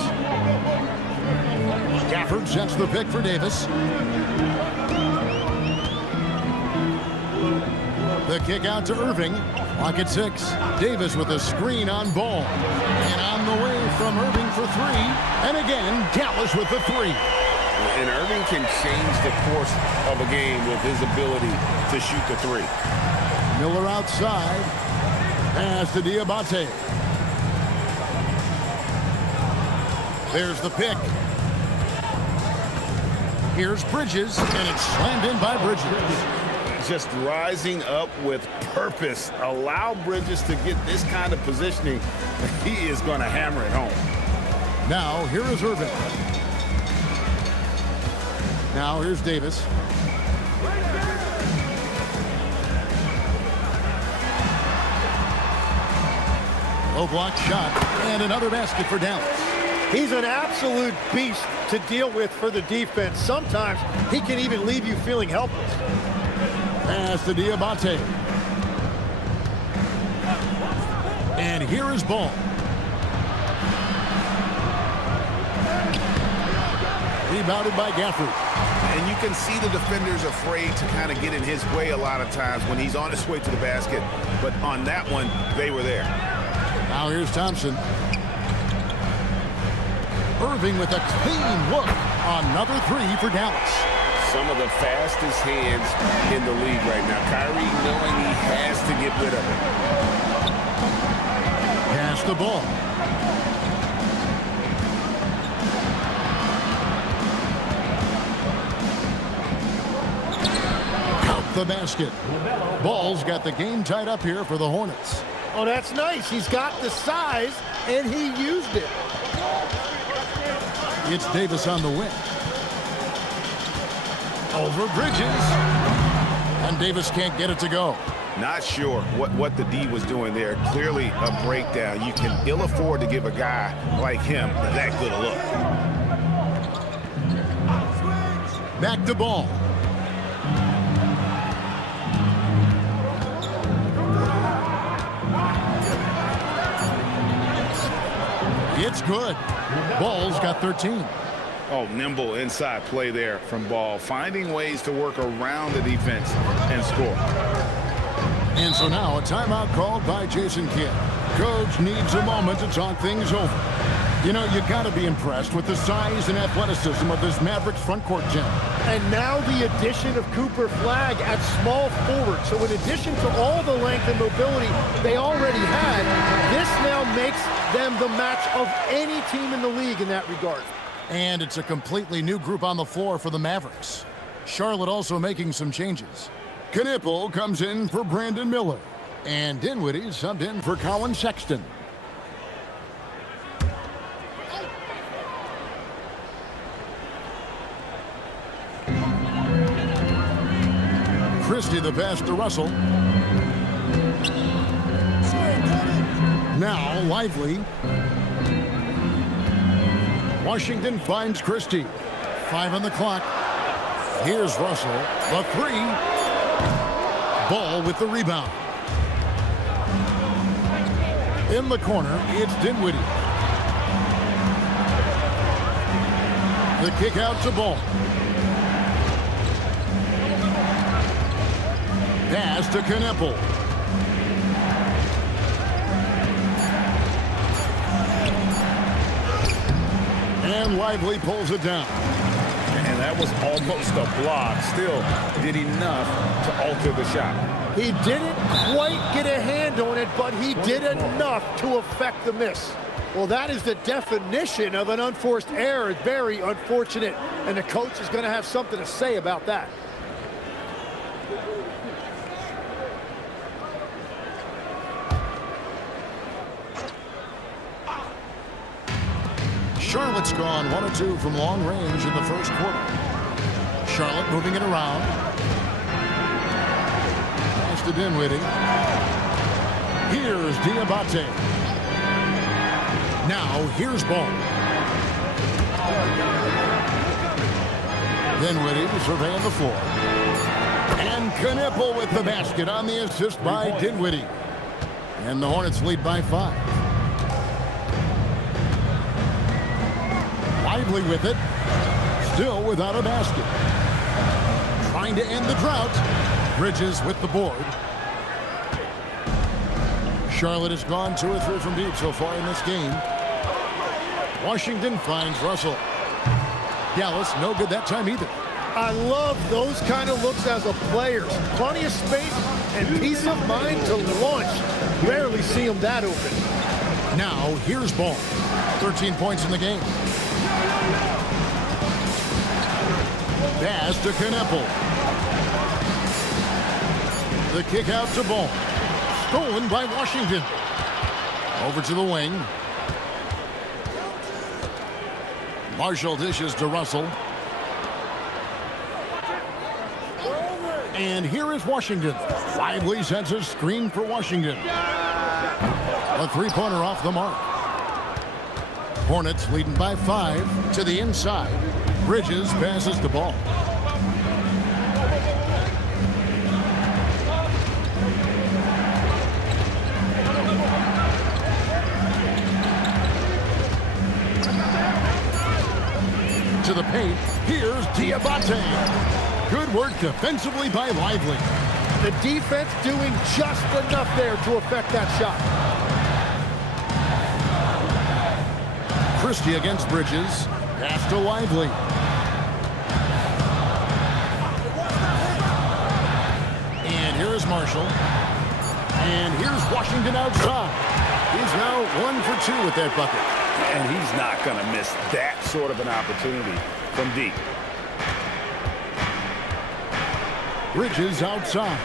Gafford sets the pick for Davis. The kick out to Irving. Clock at 6. Davis with a screen on Ball. And on the way from Irving for 3. And again, Dallas with the 3. And Irving can change the course of a game with his ability to shoot the 3. Miller outside. Pass to Diabate. There's the pick. Here's Bridges, and it's slammed in by Bridges. Just rising up with purpose. Allow Bridges to get this kind of positioning. He is going to hammer it home. Now, here is Irving. Now, here's Davis. Low block shot, and another basket for Dallas. He's an absolute beast to deal with for the defense. Sometimes he can even leave you feeling helpless. Pass to Diabate. And here is Ball. Rebounded by Gafford. And you can see the defenders afraid to kind of get in his way a lot of times when he's on his way to the basket. But on that one, they were there. Now here's Thompson. Irving with a clean look. Another 3 for Dallas. Some of the fastest hands in the league right now. Kyrie knowing he has to get rid of it. Pass the ball. Count the basket. Ball's got the game tied up here for the Hornets. Oh, that's nice. He's got the size, and he used it. It's Davis on the wing. Over Bridges. And Davis can't get it to go. Not sure what the D was doing there. Clearly a breakdown. You can ill afford to give a guy like him that good a look. Back to Ball. It's good. Ball's got 13. Oh, nimble inside play there from Ball. Finding ways to work around the defense and score. And so now a timeout called by Jason Kidd. Coach needs a moment to talk things over. You know, you got to be impressed with the size and athleticism of this Mavericks front court gem. And now the addition of Cooper Flag at small forward. So in addition to all the length and mobility they already had, this now makes them the match of any team in the league in that regard. And it's a completely new group on the floor for the Mavericks. Charlotte also making some changes. Knipple comes in for Brandon Miller. And Dinwiddie subbed in for Colin Sexton. Christie the pass to Russell. Now Lively. Washington finds Christie. 5 on the clock. Here's Russell. The 3. Ball with the rebound. In the corner, it's Dinwiddie. The kick out to Ball. Pass to Knipple. And Lively pulls it down. And that was almost a block. Still did enough to alter the shot. He didn't quite get a hand on it, but he did enough to affect the miss. Well, that is the definition of an unforced error. Very unfortunate, and the coach is going to have something to say about that. Charlotte's gone 1 of 2 from long range in the first quarter. Charlotte moving it around. Pass to Dinwiddie. Here's Diabate. Now here's Ball. Dinwiddie surveying the floor. And Knipple with the basket on the assist by Dinwiddie. And the Hornets lead by 5. Lively with it, still without a basket. Trying to end the drought. Bridges with the board. Charlotte has gone 2 or 3 from deep so far in this game. Washington finds Russell. Dallas no good that time either. I love those kind of looks as a player. Plenty of space and peace of mind to launch. Rarely see him that open. Now here's Ball. 13 points in the game. Pass to Knipple. The kick out to Ball. Stolen by Washington. Over to the wing. Marshall dishes to Russell. And here is Washington. Lively sends a screen for Washington. A 3-pointer off the mark. Hornets leading by 5 to the inside. Bridges passes the Ball. To the paint. Here's Diabate. Good work defensively by Lively. The defense doing just enough there to affect that shot. Christie against Bridges. Pass to Lively. And here's Marshall. And here's Washington outside. He's now 1 for 2 with that bucket. And he's not going to miss that sort of an opportunity from deep. Bridges outside.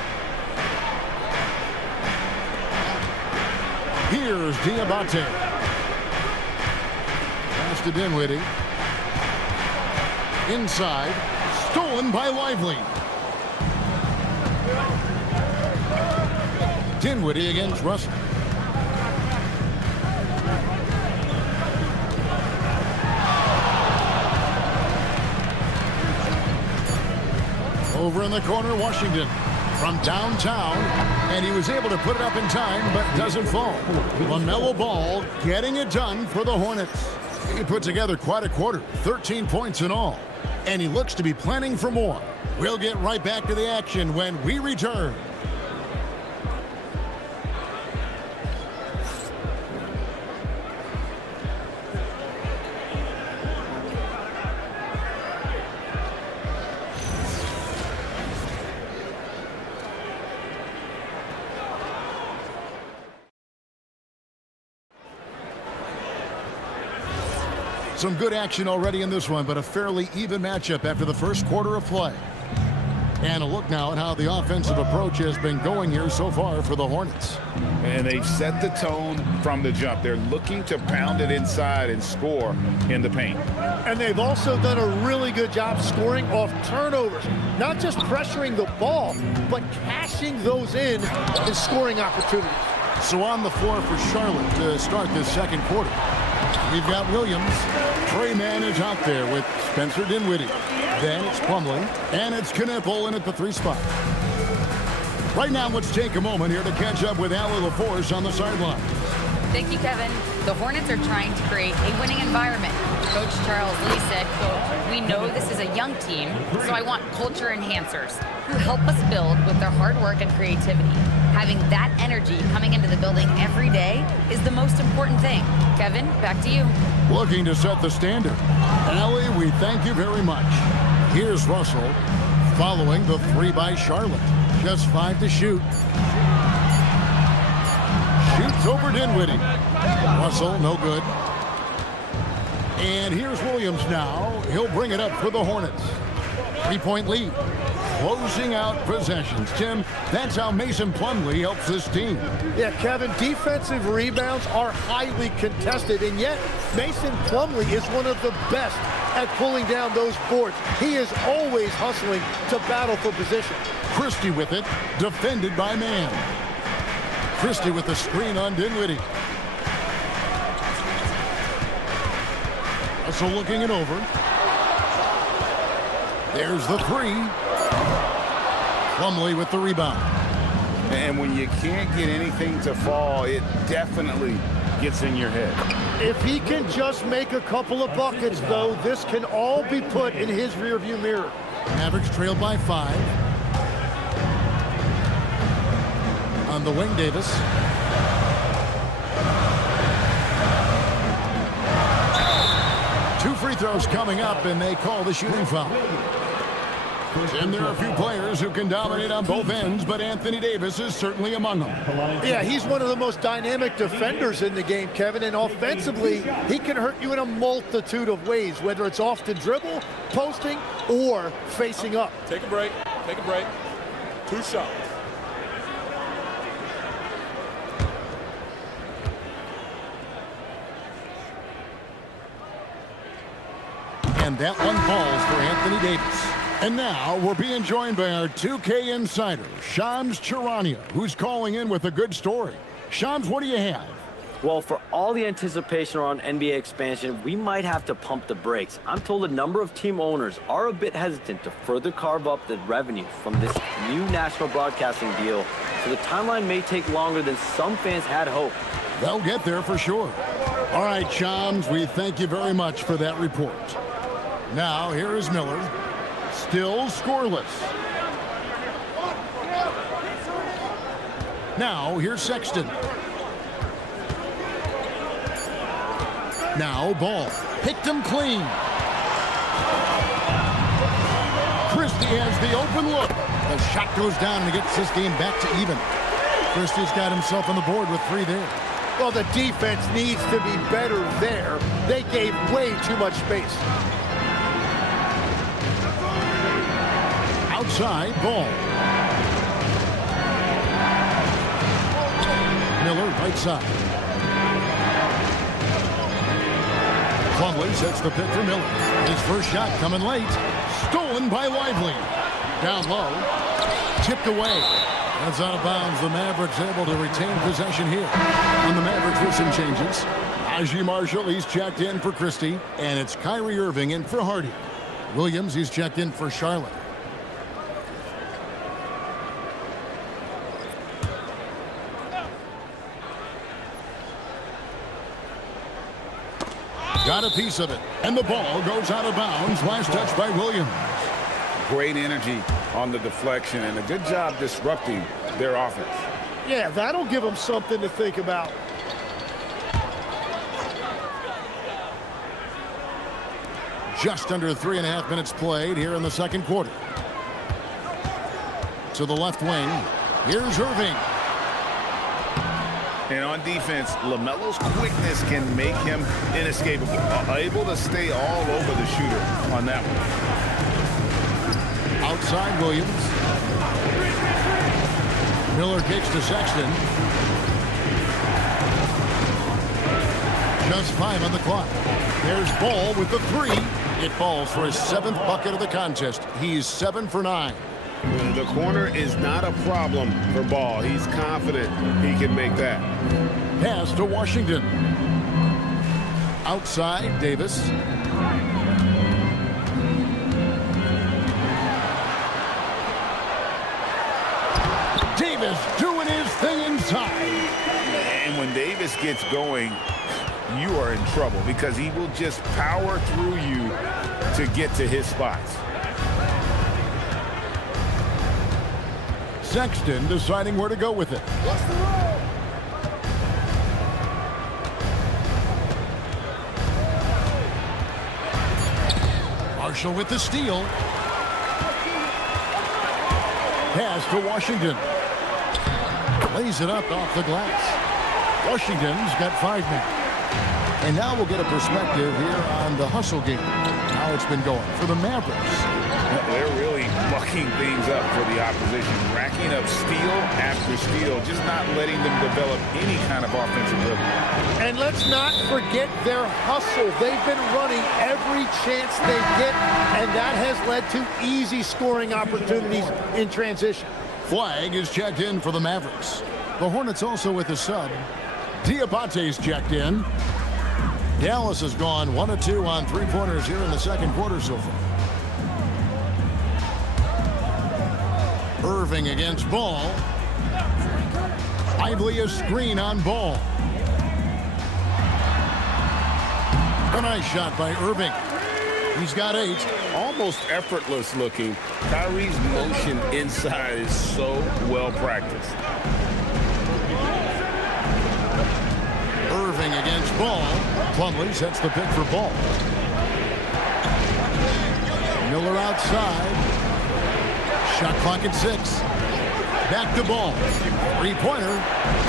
Here's Diabate. Pass to Dinwiddie. Inside. Stolen by Lively. Dinwiddie against Russell. Over in the corner, Washington from downtown, and he was able to put it up in time, but doesn't fall. LaMelo Ball getting it done for the Hornets. He put together quite a quarter, 13 points in all, and he looks to be planning for more. We'll get right back to the action when we return. Some good action already in this one, but a fairly even matchup after the first quarter of play. And a look now at how the offensive approach has been going here so far for the Hornets. And they've set the tone from the jump. They're looking to pound it inside and score in the paint. And they've also done a really good job scoring off turnovers. Not just pressuring the ball, but cashing those in and scoring opportunities. So on the floor for Charlotte to start this second quarter. We've got Williams. Trey Mann is out there with Spencer Dinwiddie. Then it's Plumlee. And it's Knipple in at the 3 spot. Right now, let's take a moment here to catch up with Allie LaForce on the sideline. Thank you, Kevin. The Hornets are trying to create a winning environment. Coach Charles Lee said, quote, "We know this is a young team, so I want culture enhancers who help us build with their hard work and creativity. Having that energy coming into the building every day is the most important thing." Kevin, back to you. Looking to set the standard. Allie, we thank you very much. Here's Russell following the 3 by Charlotte. Just 5 to shoot. Shoots over Dinwiddie. Russell, no good. And here's Williams now. He'll bring it up for the Hornets. 3-point lead. Closing out possessions. Tim, that's how Mason Plumlee helps this team. Yeah, Kevin, defensive rebounds are highly contested, and yet Mason Plumlee is one of the best at pulling down those boards. He is always hustling to battle for position. Christie with it, defended by Mann. Christie with the screen on Dinwiddie. Russell looking it over. There's the 3. Plumlee with the rebound. And when you can't get anything to fall, it definitely gets in your head. If he can just make a couple of buckets, though, this can all be put in his rearview mirror. Mavericks trailed by 5. On the wing, Davis. Two free throws coming up, and they call the shooting foul. And there are a few players who can dominate on both ends, but Anthony Davis is certainly among them. Yeah, he's one of the most dynamic defenders in the game, Kevin, and offensively, he can hurt you in a multitude of ways, whether it's off the dribble, posting, or facing up. Take a break. Take a break. 2 shots. And that one falls for Anthony Davis. And now we're being joined by our 2K insider, Shams Charania, who's calling in with a good story. Shams, what do you have? Well, for all the anticipation around NBA expansion, we might have to pump the brakes. I'm told a number of team owners are a bit hesitant to further carve up the revenue from this new national broadcasting deal, so the timeline may take longer than some fans had hoped. They'll get there for sure. All right, Shams, we thank you very much for that report. Now, here is Miller. Still scoreless. Now, here's Sexton. Now, Ball. Picked him clean. Christie has the open look. The shot goes down and gets this game back to even. Christie's got himself on the board with 3 there. Well, the defense needs to be better there. They gave way too much space. Outside, Ball. Miller, right side. Plumlee sets the pick for Miller. His first shot coming late. Stolen by Lively. Down low. Tipped away. That's out of bounds. The Mavericks able to retain possession here. On the Mavericks with some changes. Najee Marshall, he's checked in for Christie. And it's Kyrie Irving in for Hardy. Williams, he's checked in for Charlotte. Got a piece of it. And the ball goes out of bounds. Last touch by Williams. Great energy on the deflection and a good job disrupting their offense. Yeah, that'll give them something to think about. Just under 3.5 minutes played here in the second quarter. To the left wing. Here's Irving. And on defense, LaMelo's quickness can make him inescapable. Able to stay all over the shooter on that one. Outside Williams. Miller kicks to Sexton. Just 5 on the clock. There's Ball with the 3. It falls for his 7th bucket of the contest. He's 7 for 9. The corner is not a problem for Ball. He's confident he can make that. Pass to Washington. Outside, Davis. Davis doing his thing inside. And when Davis gets going, you are in trouble because he will just power through you to get to his spots. Sexton deciding where to go with it. Marshall with the steal. Pass to Washington. Lays it up off the glass. Washington's got 5 men. And now we'll get a perspective here on the hustle game. How it's been going for the Mavericks. They're really mucking things up for the opposition, racking up steal after steal, just not letting them develop any kind of offensive rhythm. And let's not forget their hustle. They've been running every chance they get, and that has led to easy scoring opportunities in transition. Flag is checked in for the Mavericks. The Hornets also with a sub. Diabate's checked in. Dallas has gone 1 of 2 on 3-pointers here in the second quarter so far. Irving against Ball. Lively a screen on Ball. A nice shot by Irving. He's got 8. Almost effortless looking. Kyrie's motion inside is so well practiced. Irving against Ball. Plumlee sets the pick for Ball. Miller outside. Shot clock at 6. Back to Ball. 3-pointer.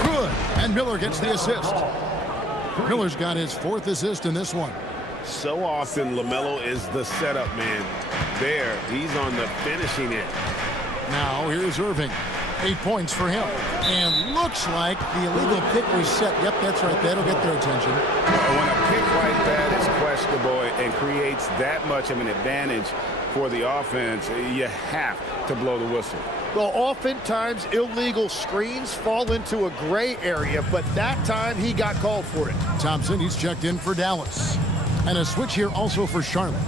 Good. And Miller gets the assist. Miller's got his 4th assist in this one. So often LaMelo is the setup man. There, he's on the finishing end. Now here's Irving. 8 points for him. And looks like the illegal pick was set. Yep, that's right. That'll get their attention. When a pick like that is questionable and creates that much of an advantage for the offense, you have to blow the whistle. Well, oftentimes illegal screens fall into a gray area, but that time he got called for it. Thompson, he's checked in for Dallas. And a switch here also for Charlotte.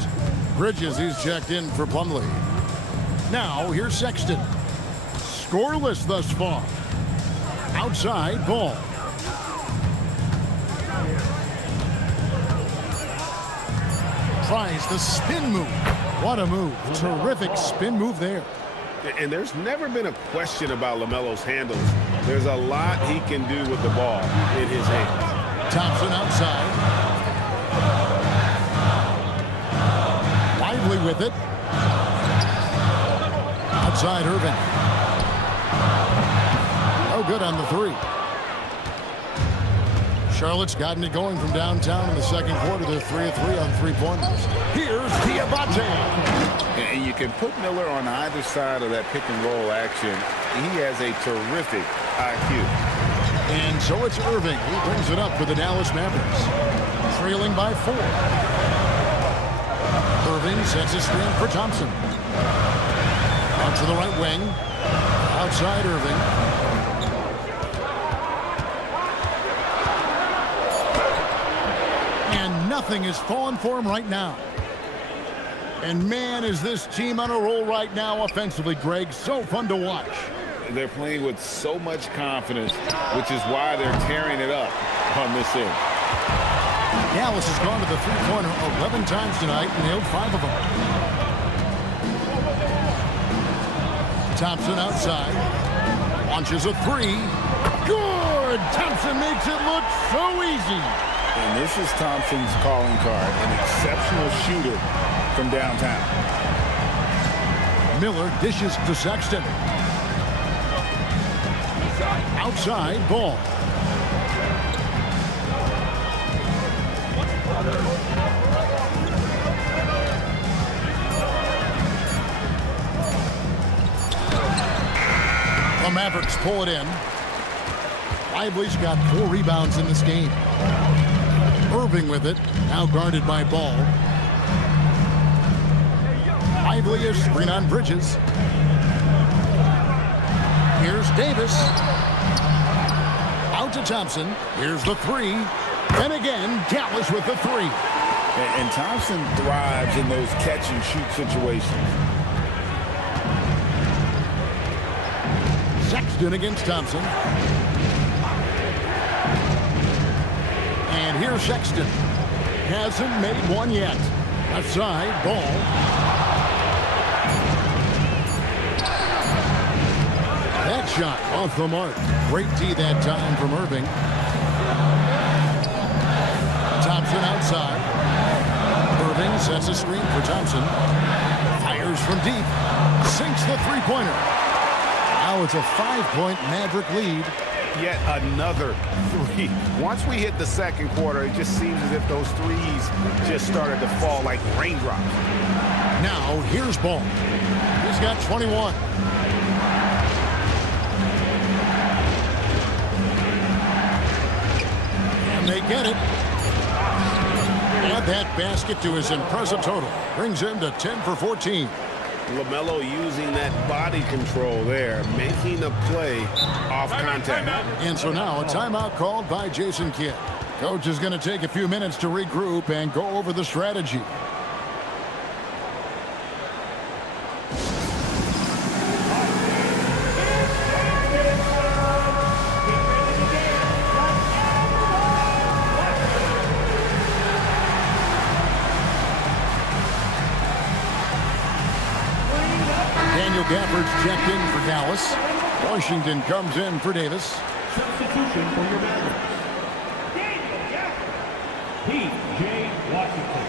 Bridges, he's checked in for Plumlee. Now, here's Sexton. Scoreless thus far. Outside, Ball. Tries the spin move. What a move. Terrific spin move there. And there's never been a question about LaMelo's handles. There's a lot he can do with the ball in his hands. Thompson outside. Lively with it. Outside Irving. No good on the 3. Charlotte's gotten it going from downtown in the second quarter. They're 3 of 3 on 3-pointers. Here's Diabate. And you can put Miller on either side of that pick and roll action. He has a terrific IQ. And so it's Irving. He brings it up for the Dallas Mavericks. Trailing by 4. Irving sets a screen for Thompson. Out to the right wing. Outside Irving. And nothing is falling for him right now. And man, is this team on a roll right now offensively, Greg. So fun to watch. They're playing with so much confidence, which is why they're tearing it up on this end. Dallas has gone to the 3-pointer 11 times tonight and nailed 5 of them. Thompson outside. Launches a 3. Good! Thompson makes it look so easy. And this is Thompson's calling card, an exceptional shooter from downtown. Miller dishes to Sexton. Outside, Ball. The Mavericks pull it in. Lively's got 4 rebounds in this game. Irving with it, now guarded by Ball. Lively is screen on Bridges. Here's Davis. Out to Thompson. Here's the 3. And again, Dallas with the 3. And Thompson thrives in those catch-and-shoot situations. Sexton against Thompson. Here's Sexton. Hasn't made one yet. Left side, Ball. That shot off the mark. Great D that time from Irving. Thompson outside. Irving sets a screen for Thompson. Fires from deep. Sinks the three-pointer. Now it's a 5-point Maverick lead. Yet another three. Once we hit the second quarter, it just seems as if those threes just started to fall like raindrops. Now here's Ball. He's got 21. And they get it. Add that basket to his impressive total. Brings him to 10 for 14. LaMelo using that body control there, making a play off contact. And so now a timeout called by Jason Kidd. Coach is going to take a few minutes to regroup and go over the strategy. Gafford's checked in for Dallas. Washington comes in for Davis. Substitution for your Mavericks. Daniel Gafford. P.J. Washington.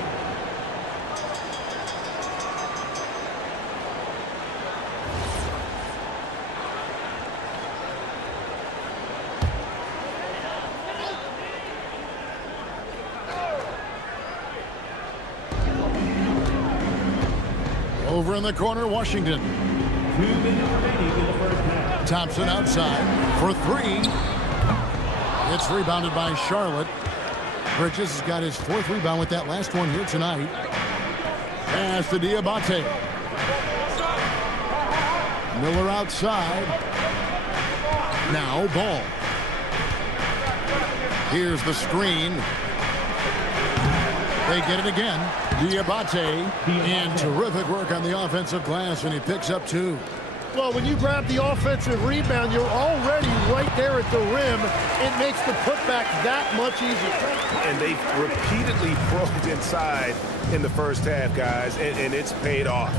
Over in the corner, Washington. 2 minutes remaining in the first half. Thompson outside for three. It's rebounded by Charlotte. Bridges has got his 4th rebound with that last one here tonight. Pass to Diabate. Miller outside. Now Ball. Here's the screen. They get it again. Diabate, and terrific work on the offensive glass, and he picks up 2. Well, when you grab the offensive rebound, you're already right there at the rim. It makes the putback that much easier. And they repeatedly probed inside in the first half, guys, and it's paid off.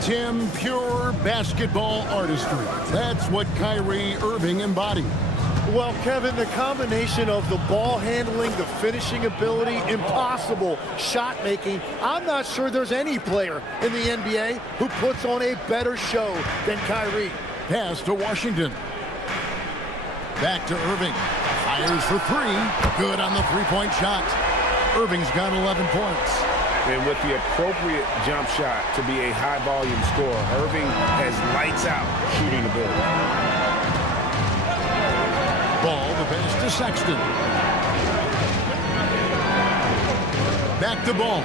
Tim, pure basketball artistry. That's what Kyrie Irving embodied. Well, Kevin, the combination of the ball handling, the finishing ability, impossible shot making, I'm not sure there's any player in the NBA who puts on a better show than Kyrie. Pass to Washington. Back to Irving. Fires for 3. Good on the three-point shot. Irving's got 11 points. And with the appropriate jump shot to be a high-volume scorer, Irving has lights out shooting ability. Ball, the pass to Sexton. Back to Ball.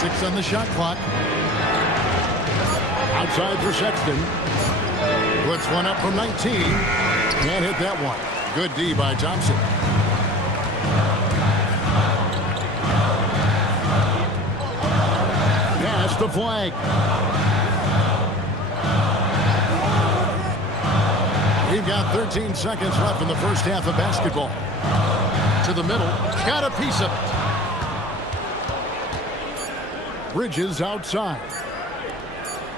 6 on the shot clock. Outside for Sexton. Puts one up from 19. Can't hit that one. Good D by Thompson. Pass the flag. We've got 13 seconds left in the first half of basketball. To the middle. Got a piece of it. Bridges outside.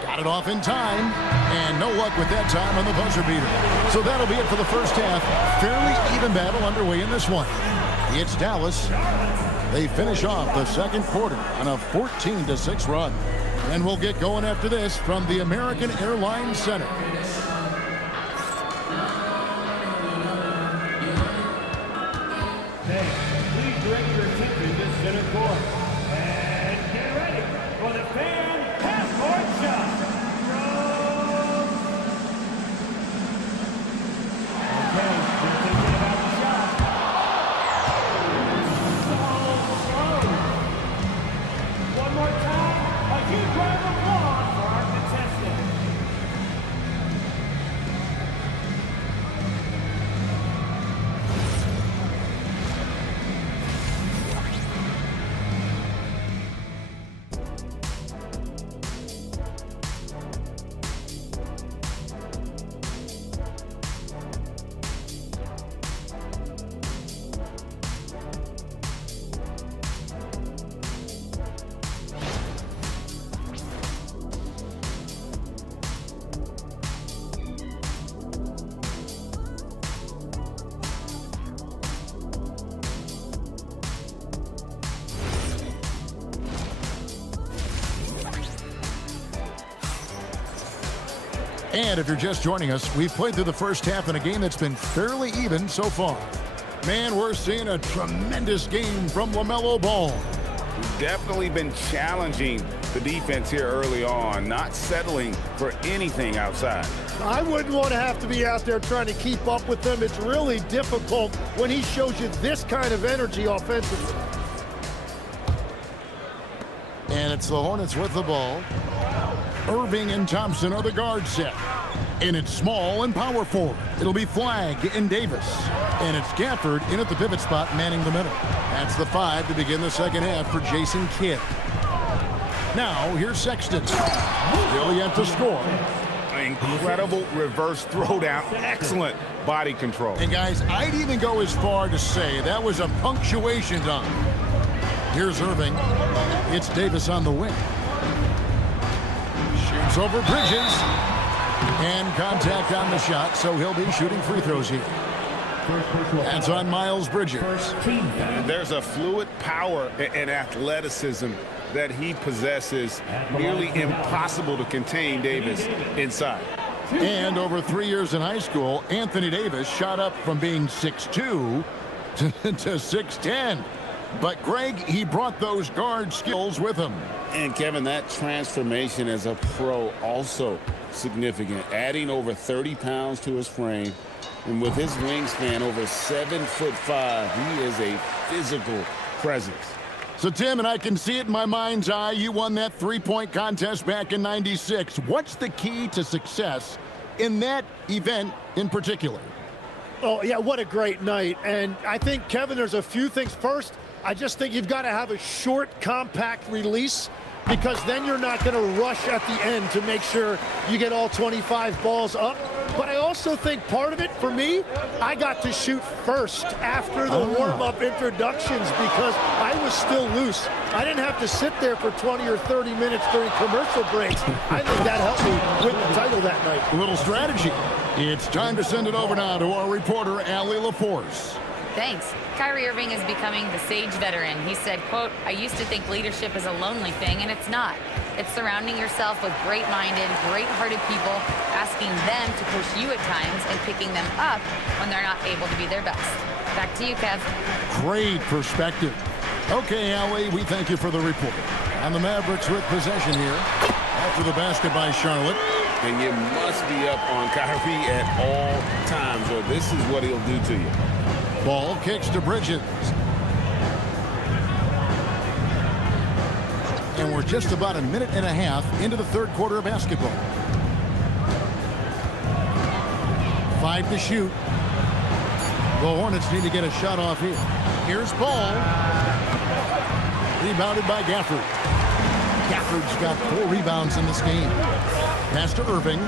Got it off in time. And no luck with that time on the buzzer beater. So that'll be it for the first half. Fairly even battle underway in this one. It's Dallas. They finish off the second quarter on a 14-6 run. And we'll get going after this from the American Airlines Center. Please direct your attention to center court. And get ready for the fan half-court shot. Okay, you're thinking about the shot. So slow. One more time, a huge round of applause for our contestant. And if you're just joining us, we've played through the first half in a game that's been fairly even so far. Man, we're seeing a tremendous game from LaMelo Ball. We've definitely been challenging the defense here early on, not settling for anything outside. I wouldn't want to have to be out there trying to keep up with them. It's really difficult when he shows you this kind of energy offensively. And it's the Hornets with the ball. Irving and Thompson are the guard set. And it's small and power forward. It'll be Flagg and Davis. And it's Gafford in at the pivot spot, manning the middle. That's the 5 to begin the second half for Jason Kidd. Now, here's Sexton. Still yet to score. Incredible reverse throwdown. Excellent body control. And guys, I'd even go as far to say that was a punctuation dunk. Here's Irving. It's Davis on the wing. Shoots over Bridges. And contact on the shot, so he'll be shooting free throws here. That's on Miles Bridges. There's a fluid power and athleticism that he possesses. Nearly impossible to contain Davis inside. And over 3 years in high school, Anthony Davis shot up from being 6'2" to 6'10". But Greg, he brought those guard skills with him. And Kevin, that transformation as a pro also significant, adding over 30 pounds to his frame. And with his wingspan over 7'5", he is a physical presence. So, Tim, and I can see it in my mind's eye, you won that three-point contest back in '96. What's the key to success in that event in particular? Oh, yeah, what a great night. And I think, Kevin, there's a few things. First, I just think you've got to have a short, compact release, because then you're not going to rush at the end to make sure you get all 25 balls up. But I also think part of it, for me, I got to shoot first after the warm-up introductions because I was still loose. I didn't have to sit there for 20 or 30 minutes during commercial breaks. I think that helped me win the title that night. A little strategy. It's time to send it over now to our reporter, Allie LaForce. Thanks. Kyrie Irving is becoming the sage veteran. He said, quote, "I used to think leadership is a lonely thing, and it's not. It's surrounding yourself with great-minded, great-hearted people, asking them to push you at times and picking them up when they're not able to be their best." Back to you, Kev. Great perspective. Okay, Allie, we thank you for the report. And the Mavericks with possession here after the basket by Charlotte. And you must be up on Kyrie at all times, or this is what he'll do to you. Ball kicks to Bridges. And we're just about a minute and a half into the third quarter of basketball. 5 to shoot. The Hornets need to get a shot off here. Here's Ball. Rebounded by Gafford. Gafford's got 4 rebounds in this game. Pass to Irving.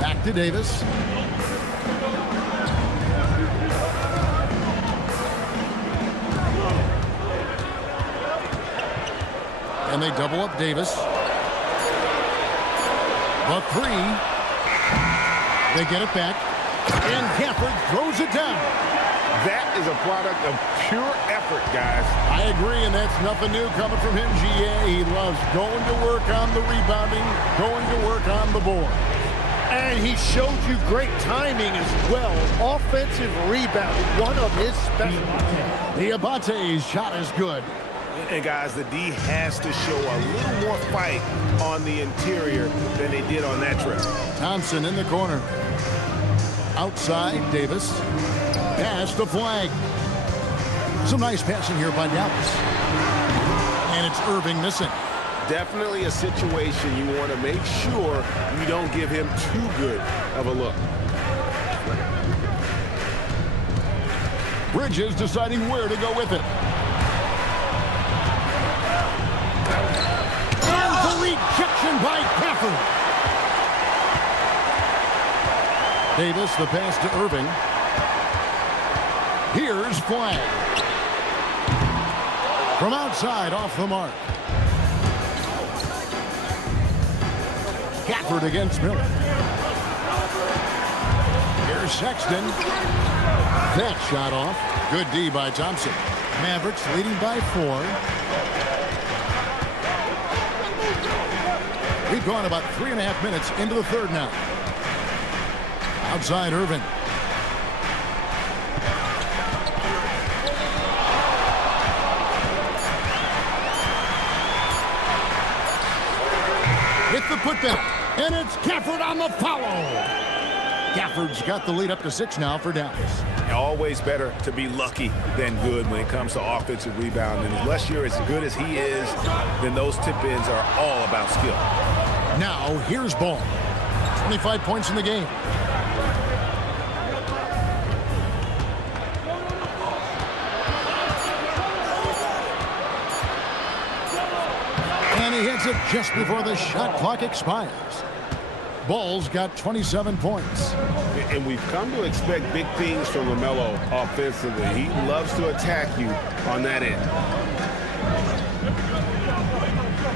Back to Davis. And they double up Davis. The 3. They get it back. And Gafford throws it down. That is a product of pure effort, guys. I agree, and that's nothing new coming from him, GA. He loves going to work on the rebounding, going to work on the board. And he showed you great timing as well. Offensive rebound, one of his specialties. The Abate's shot is good. And guys, the D has to show a little more fight on the interior than they did on that trip. Thompson in the corner. Outside, Davis. Pass to Flagg. Some nice passing here by Dallas. And it's Irving missing. Definitely a situation you want to make sure you don't give him too good of a look. Bridges deciding where to go with it. And the rejection by Gafford. Davis, the pass to Irving. Here's Flagg. From outside, off the mark. Gafford against Miller. Here's Sexton. That shot off. Good D by Thompson. Mavericks leading by 4. We've gone about 3.5 minutes into the third now. Outside Irving. With the putback, and it's Gafford on the follow. Gafford's got the lead up to 6 now for Dallas. Always better to be lucky than good when it comes to offensive rebound. And unless you're as good as he is, then those tip-ins are all about skill. Now, here's Ball. 25 points in the game. And he hits it just before the shot clock expires. Ball's got 27 points. And we've come to expect big things from LaMelo offensively. He loves to attack you on that end.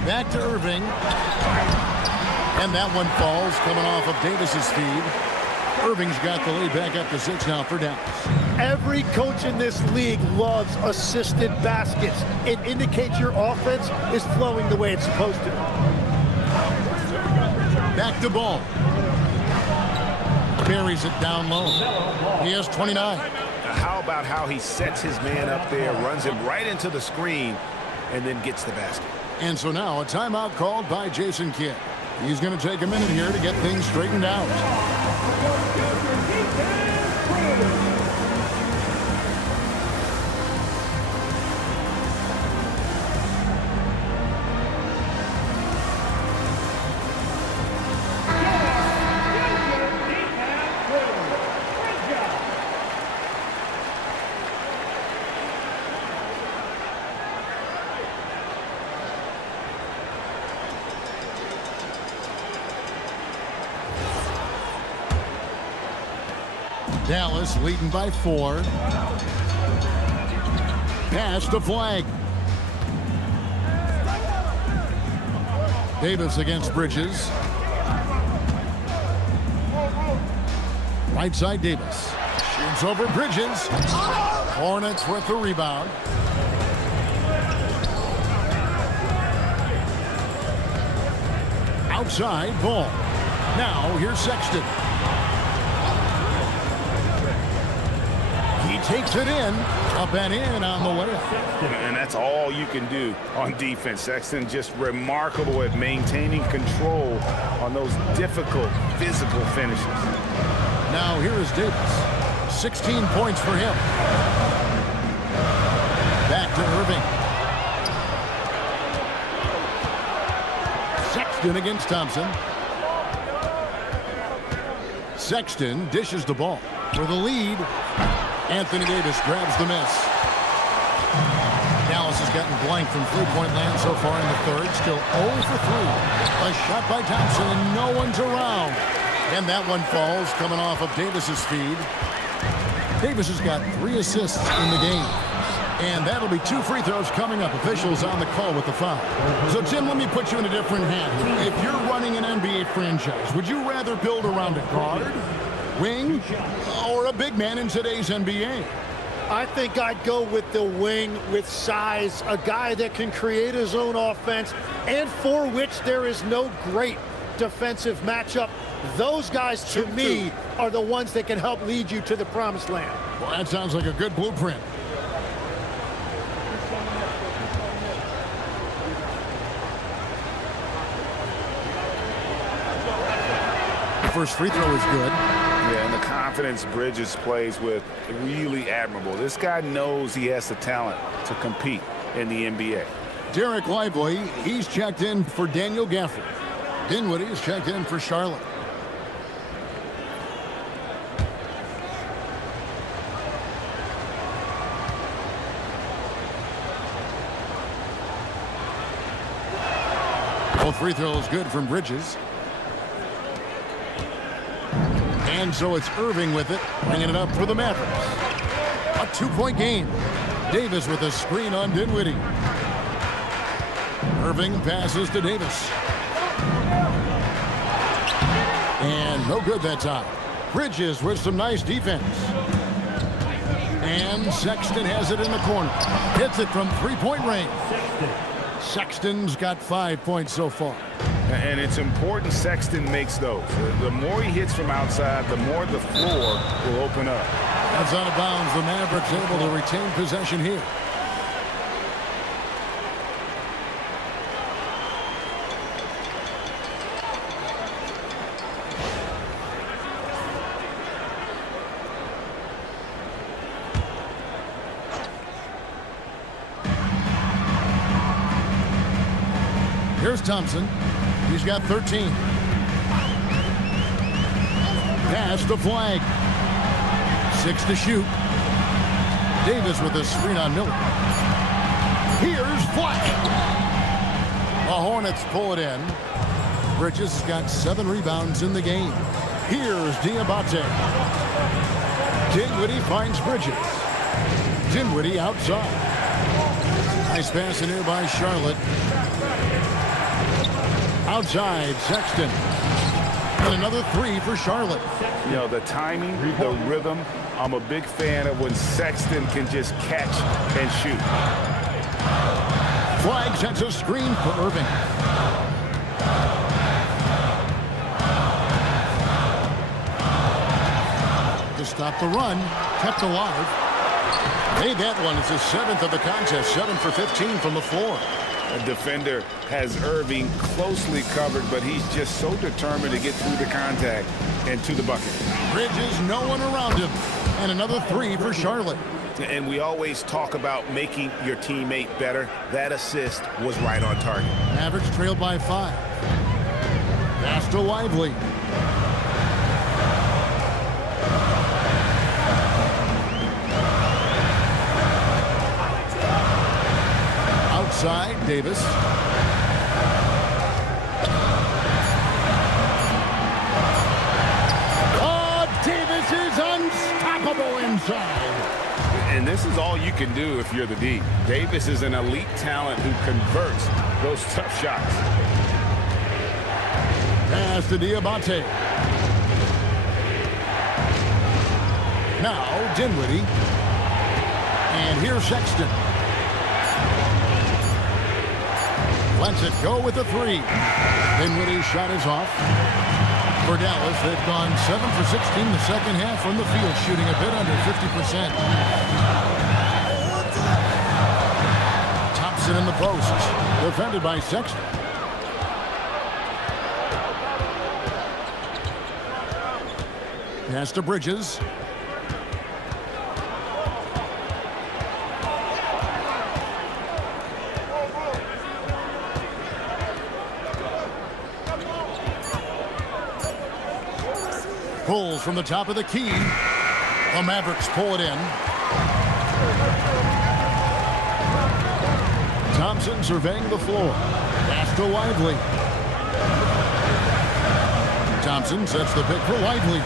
Back to Irving. And that one falls, coming off of Davis's feed. Irving's got the lead back up to 6 now for Dallas. Every coach in this league loves assisted baskets. It indicates your offense is flowing the way it's supposed to. Back to Ball. Buries it down low. He has 29. How about how he sets his man up there, runs him right into the screen, and then gets the basket. And so now a timeout called by Jason Kidd. He's going to take a minute here to get things straightened out. Dallas leading by 4. Pass to Flag. Davis against Bridges. Right side Davis. Shoots over Bridges. Hornets with the rebound. Outside Ball. Now here's Sexton. Takes it in, up and in on the way. And that's all you can do on defense. Sexton just remarkable at maintaining control on those difficult physical finishes. Now here is Davis. 16 points for him. Back to Irving. Sexton against Thompson. Sexton dishes the ball for the lead. Anthony Davis grabs the miss. Dallas has gotten blank from three-point land so far in the third. Still 0 for 3. A shot by Thompson, and no one's around. And that one falls, coming off of Davis's feed. Davis has got 3 assists in the game. And that'll be 2 free throws coming up. Officials on the call with the foul. So, Tim, let me put you in a different hand. If you're running an NBA franchise, would you rather build around a guard, wing, or a big man in today's NBA? I think I'd go with the wing with size, a guy that can create his own offense and for which there is no great defensive matchup. Those guys, to me, are the ones that can help lead you to the promised land. Well, that sounds like a good blueprint. The first free throw is good. Yeah, and the confidence Bridges plays with, really admirable. This guy knows he has the talent to compete in the NBA. Derek Lively, he's checked in for Daniel Gafford. Dinwiddie's checked in for Charlotte. Both free throws good from Bridges. And so it's Irving with it, bringing it up for the Mavericks. A 2-point game. Davis with a screen on Dinwiddie. Irving passes to Davis. And no good that time. Bridges with some nice defense. And Sexton has it in the corner. Hits it from 3-point range. Sexton's got 5 points so far. And it's important Sexton makes those. The more he hits from outside, the more the floor will open up. That's out of bounds. The Mavericks able to retain possession here. Here's Thompson. He's got 13. Pass the flag. 6 to shoot. Davis with a screen on Miller. Here's Flag. The Hornets pull it in. Bridges has got 7 rebounds in the game. Here's Diabate. Dinwiddie finds Bridges. Dinwiddie outside. Nice pass in here by Charlotte. Outside, Sexton. And another 3 for Charlotte. You know, the timing, the rhythm. I'm a big fan of when Sexton can just catch and shoot. Flag sets a screen for Irving. To stop the run, kept alive. Made that one. It's his 7th of the contest. 7 for 15 from the floor. A defender has Irving closely covered, but he's just so determined to get through the contact and to the bucket. Bridges, no one around him. And another 3 for Charlotte. And we always talk about making your teammate better. That assist was right on target. Mavericks trailed by 5. Pass to Lively. Outside, Davis. Oh, Davis is unstoppable inside. And this is all you can do if you're the D. Davis is an elite talent who converts those tough shots. Pass to Diabate. Now Dinwiddie. And here's Sexton. Lets it go with a 3. Dinwiddie's shot is off. For Dallas, they've gone 7 for 16 the second half from the field, shooting a bit under 50%. Thompson in the post, defended by Sexton. Pass to Bridges. Pulls from the top of the key. The Mavericks pull it in. Thompson surveying the floor. Pass to Lively. Thompson sets the pick for Lively.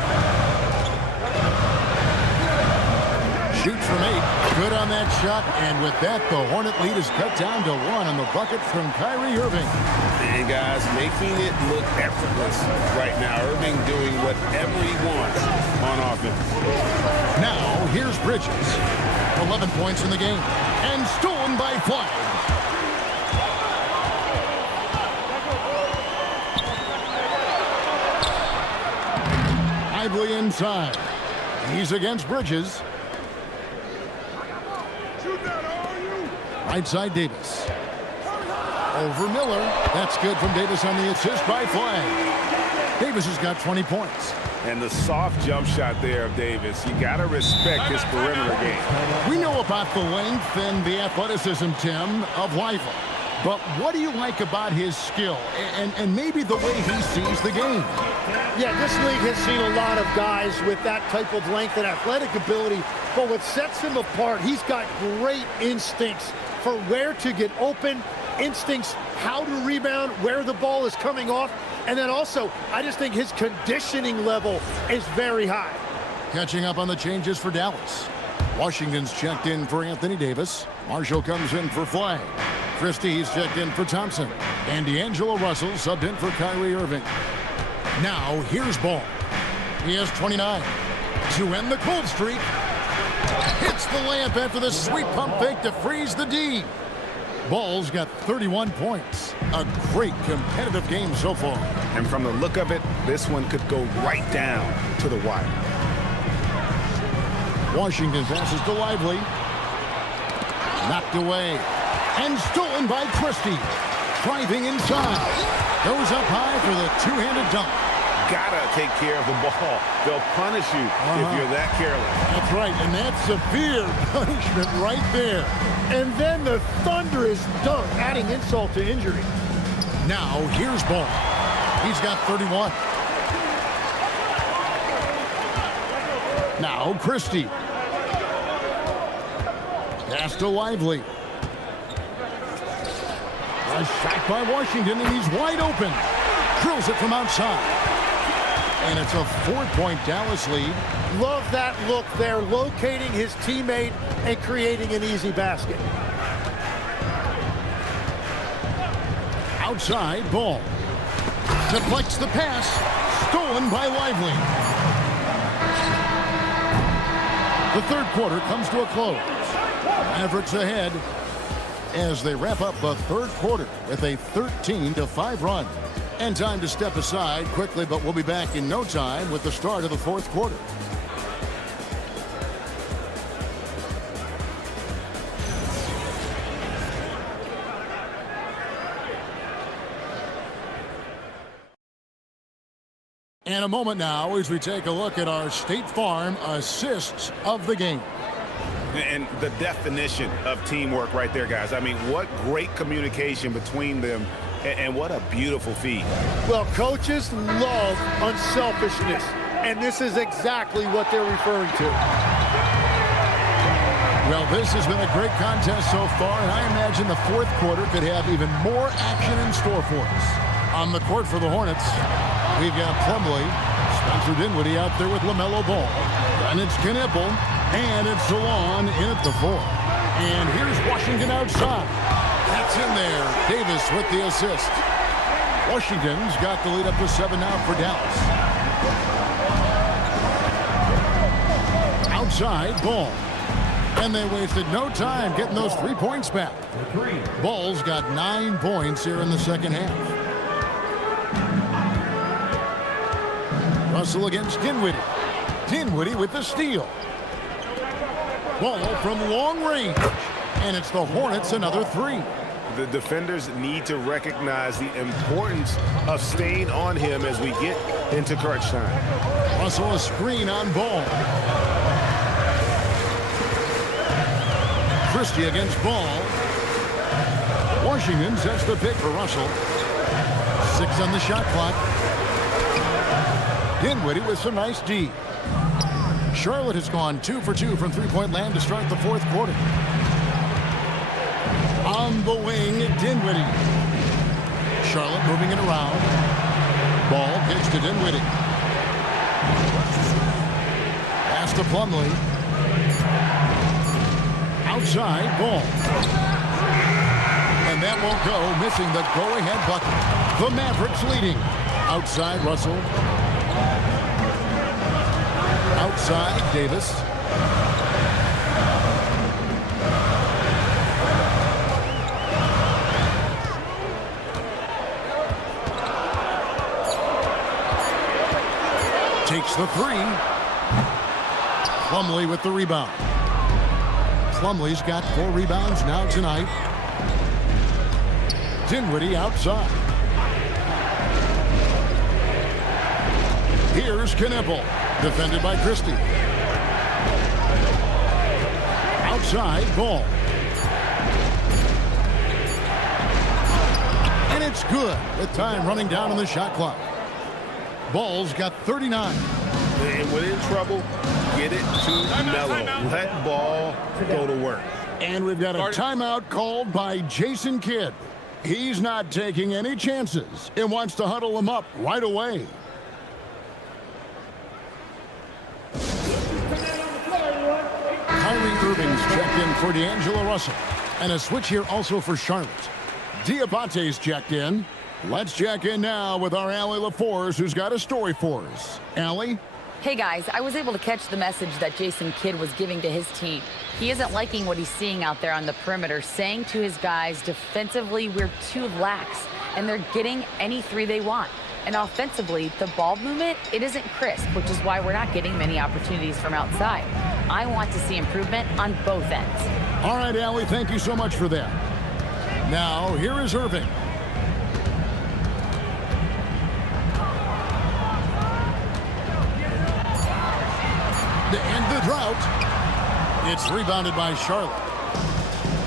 Shoots from 8. Good on that shot. And with that, the Hornet lead is cut down to 1 on the bucket from Kyrie Irving. And guys, making it look effortless right now. Irving doing whatever he wants on offense. Now, here's Bridges. 11 points in the game. And stolen by Flag. Lively inside. He's against Bridges. Right side, Davis. Over Miller. That's good from Davis on the assist by Flag. Davis has got 20 points. And the soft jump shot there of Davis. You got to respect his perimeter game. We know about the length and the athleticism, Tim, of Lively. But what do you like about his skill and maybe the way he sees the game? Yeah, this league has seen a lot of guys with that type of length and athletic ability. But what sets him apart, he's got great instincts for where to get open, instincts how to rebound, where the ball is coming off. And then also, I just think his conditioning level is very high. Catching up on the changes for Dallas. Washington's checked in for Anthony Davis. Marshall comes in for Flag. Christie's checked in for Thompson. And D'Angelo Russell subbed in for Kyrie Irving. Now, here's Ball. He has 29. To end the cold streak. Hits the layup after the sweet pump fake to freeze the D. Ball's got 31 points. A great competitive game so far. And from the look of it, this one could go right down to the wire. Washington passes to Lively. Knocked away. And stolen by Christie. Driving inside. Goes up high for the two-handed dunk. Gotta take care of the ball. They'll punish you if you're that careless. That's right, and that's severe punishment right there. And then the thunderous dunk, adding insult to injury. Now, here's Ball. He's got 31. Now, Christie. Pass to Lively. A shot by Washington, and he's wide open. Drills it from outside. And it's a 4-point Dallas lead. Love that look there, locating his teammate and creating an easy basket. Outside, Ball. Deflects the pass. Stolen by Lively. The third quarter comes to a close. Mavericks ahead as they wrap up the third quarter with a 13-5 run. And time to step aside quickly, but we'll be back in no time with the start of the fourth quarter. And a moment now as we take a look at our State Farm assists of the game. And the definition of teamwork right there, guys. I mean, what great communication between them, and what a beautiful feed. Well, coaches love unselfishness, and this is exactly what they're referring to. Well, this has been a great contest so far, and I imagine the fourth quarter could have even more action in store for us. On the court for the Hornets, we've got Plumlee, Spencer Dinwiddie out there with LaMelo Ball, and it's Knipple, and it's DeLon in at the 4. And here's Washington outside. That's in there. Davis with the assist. Washington's got the lead up to 7 now for Dallas. Outside, Ball. And they wasted no time getting those 3 points back. Ball's got 9 points here in the second half. Russell against Dinwiddie. Dinwiddie with the steal. Ball from long range. And it's the Hornets another 3. The defenders need to recognize the importance of staying on him as we get into crunch time. Russell a screen on Ball. Christie against Ball. Washington sets the pick for Russell. 6 on the shot clock. Dinwiddie with some nice D. Charlotte has gone 2 for 2 from three-point land to start the fourth quarter. On the wing, Dinwiddie. Charlotte moving it around. Ball gets to Dinwiddie. Pass to Plumlee. Outside, Ball. And that won't go, missing the go-ahead bucket. The Mavericks leading. Outside, Russell. Outside, Davis. Takes the 3. Plumlee with the rebound. Plumlee's got 4 rebounds now tonight. Dinwiddie outside. Here's Knipple. Defended by Christie. Outside, Ball. And it's good with time running down on the shot clock. Ball's got 39. And when in trouble, get it to Melo. Let Ball go to work. And we've got a timeout called by Jason Kidd. He's not taking any chances and wants to huddle him up right away. Kyrie Irving's checked in for D'Angelo Russell. And a switch here also for Charlotte. Diabate's checked in. Let's check in now with our Allie LaForce, who's got a story for us. Allie? Hey guys, I was able to catch the message that Jason Kidd was giving to his team. He isn't liking what he's seeing out there on the perimeter, saying to his guys, defensively, we're too lax, and they're getting any three they want. And offensively, the ball movement, it isn't crisp, which is why we're not getting many opportunities from outside. I want to see improvement on both ends. All right, Allie, thank you so much for that. Now, here is Irving. To end the drought, it's rebounded by Charlotte.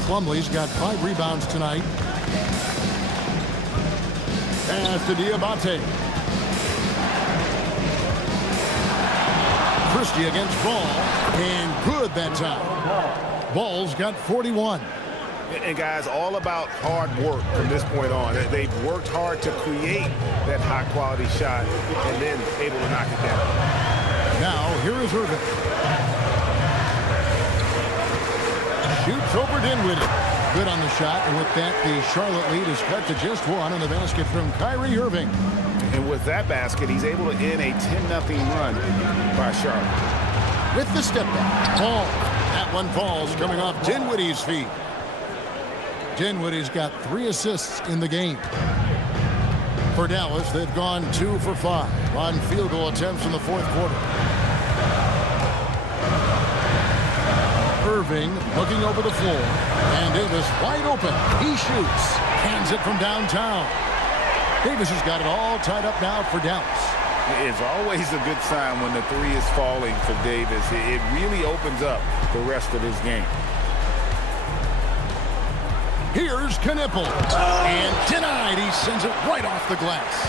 Plumlee's got 5 rebounds tonight. Pass to Diabate. Christie against Ball, and good that time. Ball's got 41. And guys, all about hard work from this point on. They've worked hard to create that high-quality shot and then able to knock it down. Now, here is Irving. Shoots over Dinwiddie. Good on the shot, and with that, the Charlotte lead is cut to just 1 on the basket from Kyrie Irving. And with that basket, he's able to end a 10-0 run by Charlotte. With the step back, Ball. That one falls coming off Dinwiddie's feet. Dinwiddie's got 3 assists in the game. For Dallas, they've gone 2 for 5 on field goal attempts in the fourth quarter. Irving looking over the floor, and Davis wide open. He shoots, hands it from downtown. Davis has got it all tied up now for Dallas. It's always a good sign when the 3 is falling for Davis. It really opens up the rest of his game. Here's Knipple, and denied. He sends it right off the glass.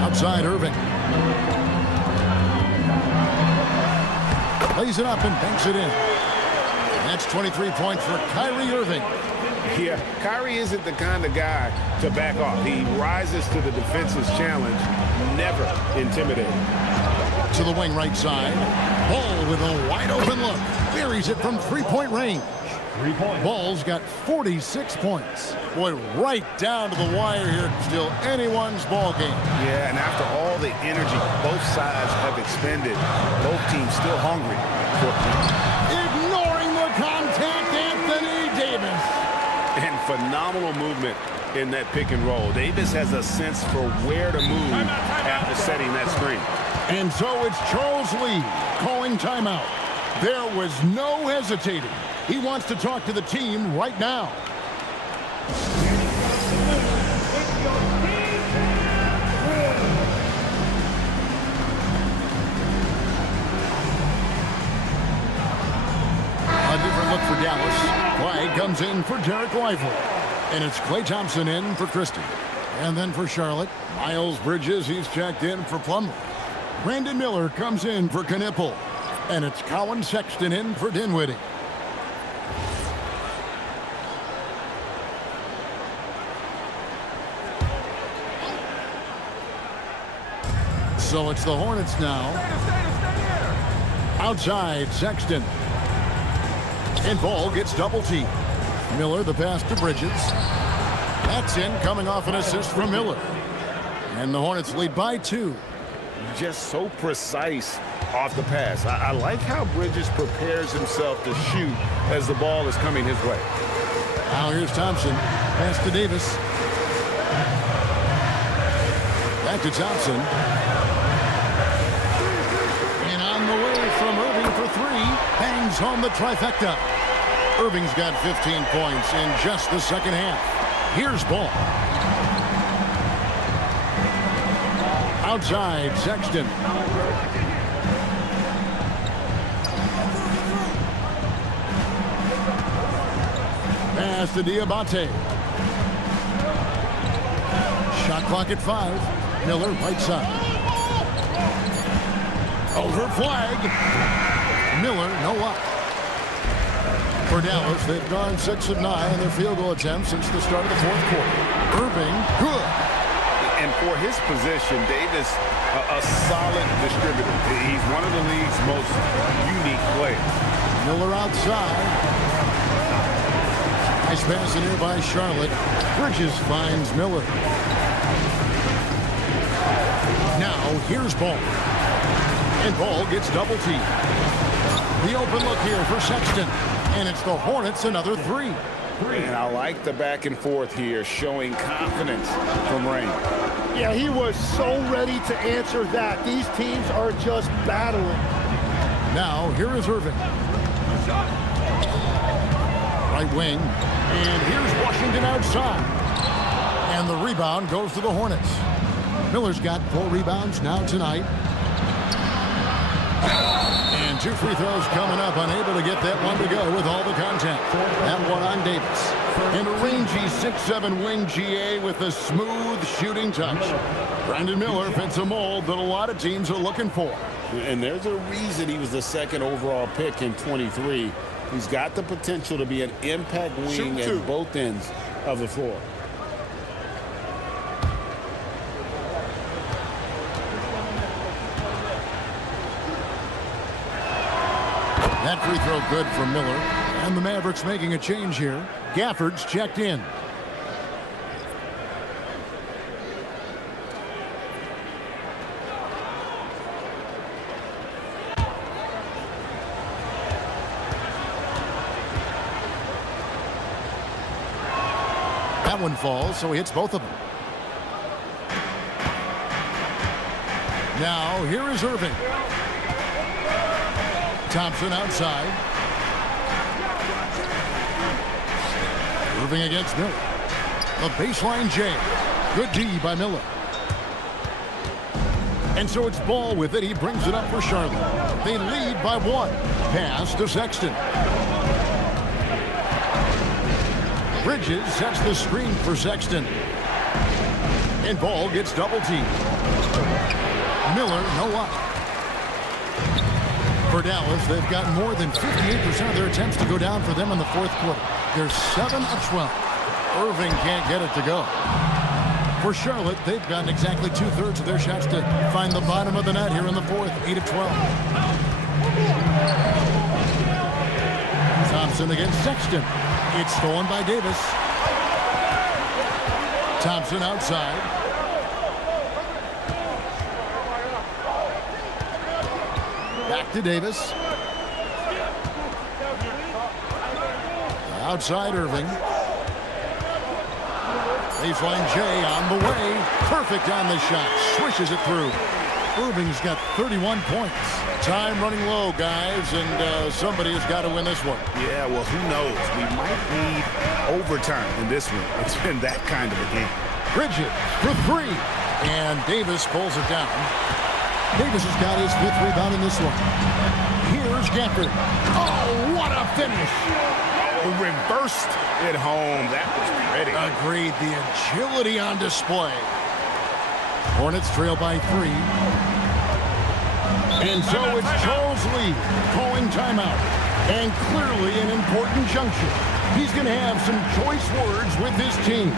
Outside Irving. Plays it up and banks it in. That's 23 points for Kyrie Irving. Yeah, Kyrie isn't the kind of guy to back off. He rises to the defense's challenge, never intimidated. To the wing right side. Ball with a wide open look. Buries it from three-point range. Ball's got 46 points. Boy, right down to the wire here. Still anyone's ball game. Yeah, and after all the energy both sides have expended, both teams still hungry for ignoring the contact, Anthony Davis. And phenomenal movement in that pick and roll. Davis has a sense for where to move after setting that screen. And so it's Charles Lee calling timeout. There was no hesitating. He wants to talk to the team right now. A different look for Dallas. Flag comes in for Derek Lively. And it's Klay Thompson in for Christie. And then for Charlotte, Miles Bridges, he's checked in for Plumlee. Brandon Miller comes in for Knipple. And it's Colin Sexton in for Dinwiddie. So it's the Hornets now. Outside, Sexton. And Ball gets double teamed. Miller, the pass to Bridges. That's in, coming off an assist from Miller. And the Hornets lead by 2. Just so precise off the pass. I like how Bridges prepares himself to shoot as the ball is coming his way. Now here's Thompson. Pass to Davis. Back to Thompson. And on the way from Irving for 3. Bangs home the trifecta. Irving's got 15 points in just the second half. Here's Ball. Outside, Sexton. Pass to Diabate. Shot clock at 5. Miller, right side. Over flag. Miller, no luck. For Dallas, they've gone 6 of 9 in their field goal attempts since the start of the fourth quarter. Irving, good. And for his position, Davis, a solid distributor. He's one of the league's most unique players. Miller outside. Nice pass in here by Charlotte. Bridges finds Miller. Now here's Ball. And Ball gets double teamed. The open look here for Sexton. And it's the Hornets another three. And I like the back and forth here, showing confidence from Rain. Yeah, he was so ready to answer that. These teams are just battling. Now here is Irving. Right wing. And here's Washington outside. And the rebound goes to the Hornets. Miller's got 4 rebounds now tonight. And 2 free throws coming up, unable to get that one to go with all the contact. That one on Davis. And a rangy 6'7" wing GA with a smooth shooting touch. Brandon Miller fits a mold that a lot of teams are looking for. And there's a reason he was the 2nd overall pick in 23. He's got the potential to be an impact wing at both ends of the floor. That free throw good from Miller. And the Mavericks making a change here. Gafford's checked in. That one falls, so he hits both of them. Now, here is Irving. Thompson outside. Irving against Miller. The baseline J. Good D by Miller. And so it's Ball with it. He brings it up for Charlotte. They lead by 1. Pass to Sexton. Bridges sets the screen for Sexton. And Ball gets double teamed. Miller, no luck. For Dallas, they've got more than 58% of their attempts to go down for them in the 4th quarter. They're 7 of 12. Irving can't get it to go. For Charlotte, they've gotten exactly 2/3 of their shots to find the bottom of the net here in the 4th, 8 of 12. Thompson against Sexton. It's stolen by Davis. Thompson outside. Back to Davis. Outside Irving. Baseline J on the way. Perfect on the shot. Swishes it through. Irving's got 31 points. Time running low, guys, and somebody has got to win this one. Yeah, well, who knows? We might need overtime in this one. It's been that kind of a game. Bridges for 3. And Davis pulls it down. Davis has got his 5th rebound in this one. Here's Gafford. Oh, what a finish. Oh, reversed it home. That was pretty. Agreed. The agility on display. Hornets trail by 3. And so it's Charles Lee calling timeout. And clearly an important junction. He's going to have some choice words with his team.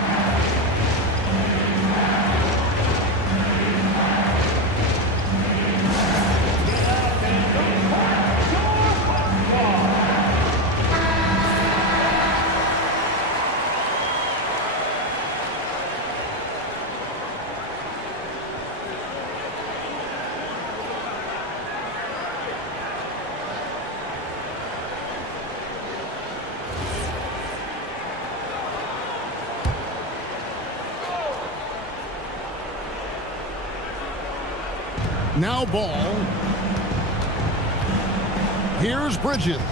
Now Ball. Here's Bridges.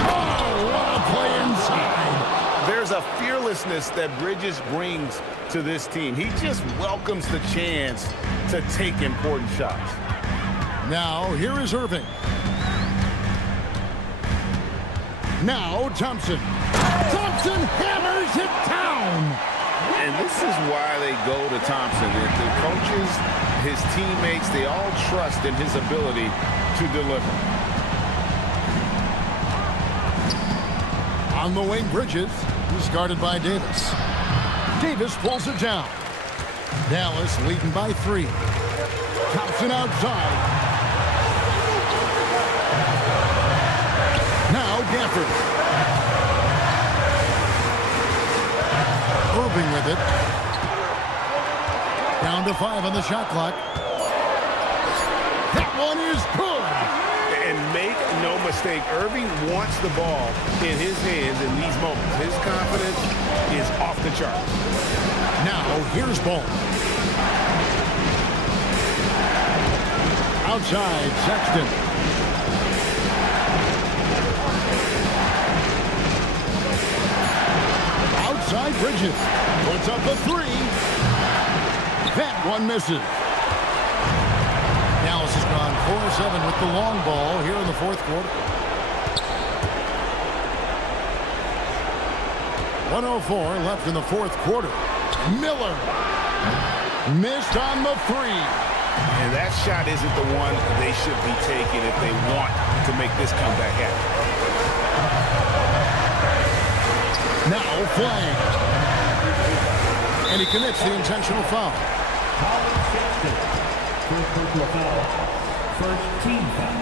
Oh, what a play inside. There's a fearlessness that Bridges brings to this team. He just welcomes the chance to take important shots. Now, here is Irving. Now, Thompson. Thompson hammers it down. And this is why they go to Thompson. The coaches, his teammates, they all trust in his ability to deliver. On the wing, Bridges. He's guarded by Davis. Davis pulls it down. Dallas leading by 3. Thompson outside. Now Gafford. Irving with it. Down to 5 on the shot clock. That one is good. And make no mistake, Irving wants the ball in his hands in these moments. His confidence is off the chart. Now, here's Ball. Outside, Sexton. Outside, Bridges. Puts up a 3. That one misses. Dallas has gone 4-7 with the long ball here in the fourth quarter. 1:04 left in the fourth quarter. Miller missed on the 3. And that shot isn't the one they should be taking if they want to make this comeback happen. Now flag. And he commits the intentional foul. First personal foul. First team foul.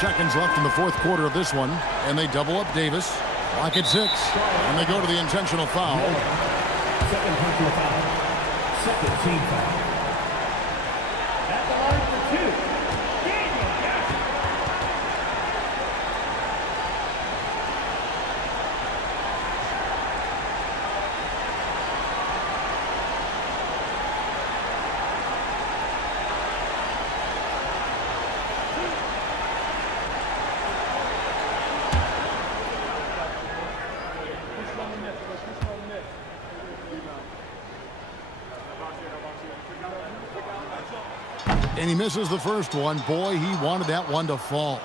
Seconds left in the fourth quarter of this one, and they double up Davis. Clock at 6, and they go to the intentional foul. Second personal foul. Second team foul. At the line for 2. Daniel Jackson. And he misses the first one. Boy, he wanted that one to fall.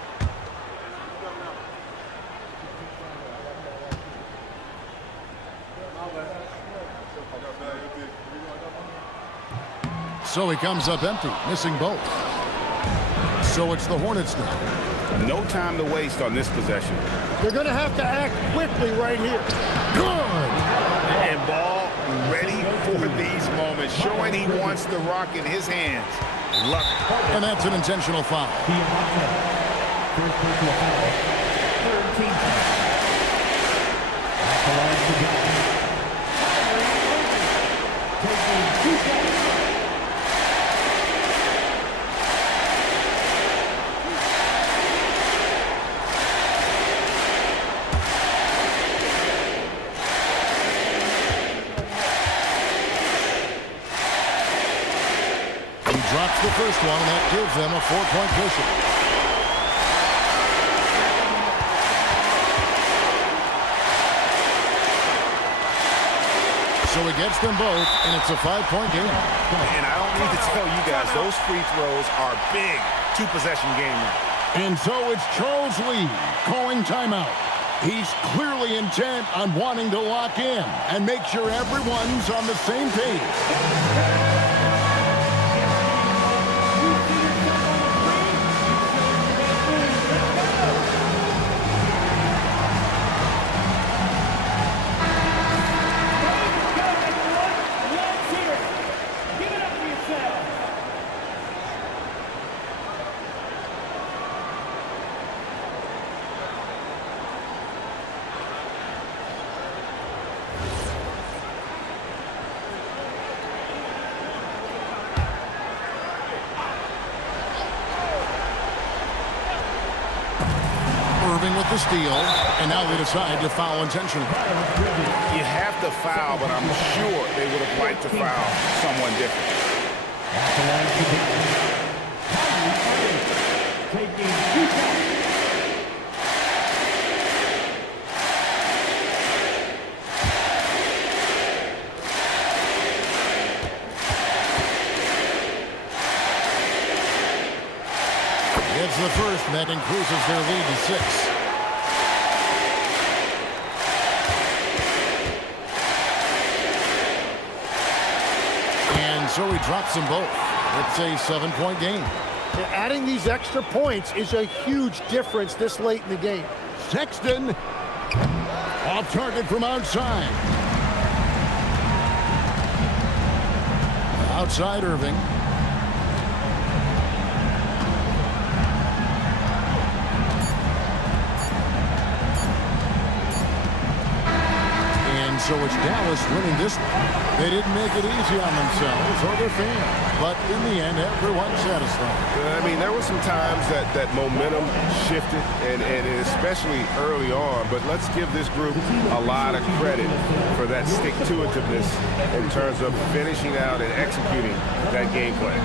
So he comes up empty, missing both. So it's the Hornets now. No time to waste on this possession. They're going to have to act quickly right here. Good! And Ball ready for these moments, showing he wants the rock in his hands. Love it. And that's an intentional foul. First personal foul. Third team foul. At the line to go. Taking 2 shots. Drops the first one, and that gives them a 4-point cushion. So he gets them both, and it's a 5-point game. And I don't need to tell you guys, those free throws are big 2-possession game now. And so it's Charles Lee calling timeout. He's clearly intent on wanting to lock in and make sure everyone's on the same page. With the steal, and now they decide to foul intentionally. You have to foul, but I'm sure they would have liked to foul someone different. Taking 2 shots. It's the first, and that increases their lead to 6. And so he drops them both. It's a 7-point game. And adding these extra points is a huge difference this late in the game. Sexton off target from outside. outside Irving. And so it's Dallas winning this one. They didn't make it easy on themselves or their fans, but in the end, everyone's satisfied. I mean, there were some times that momentum shifted, and especially early on, but let's give this group a lot of credit for that stick-to-itiveness in terms of finishing out and executing that game plan.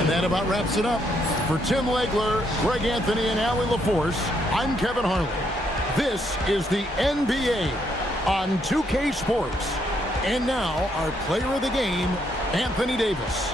And that about wraps it up. For Tim Legler, Greg Anthony, and Allie LaForce, I'm Kevin Harlan. This is the NBA on 2K Sports. And now, our player of the game, Anthony Davis.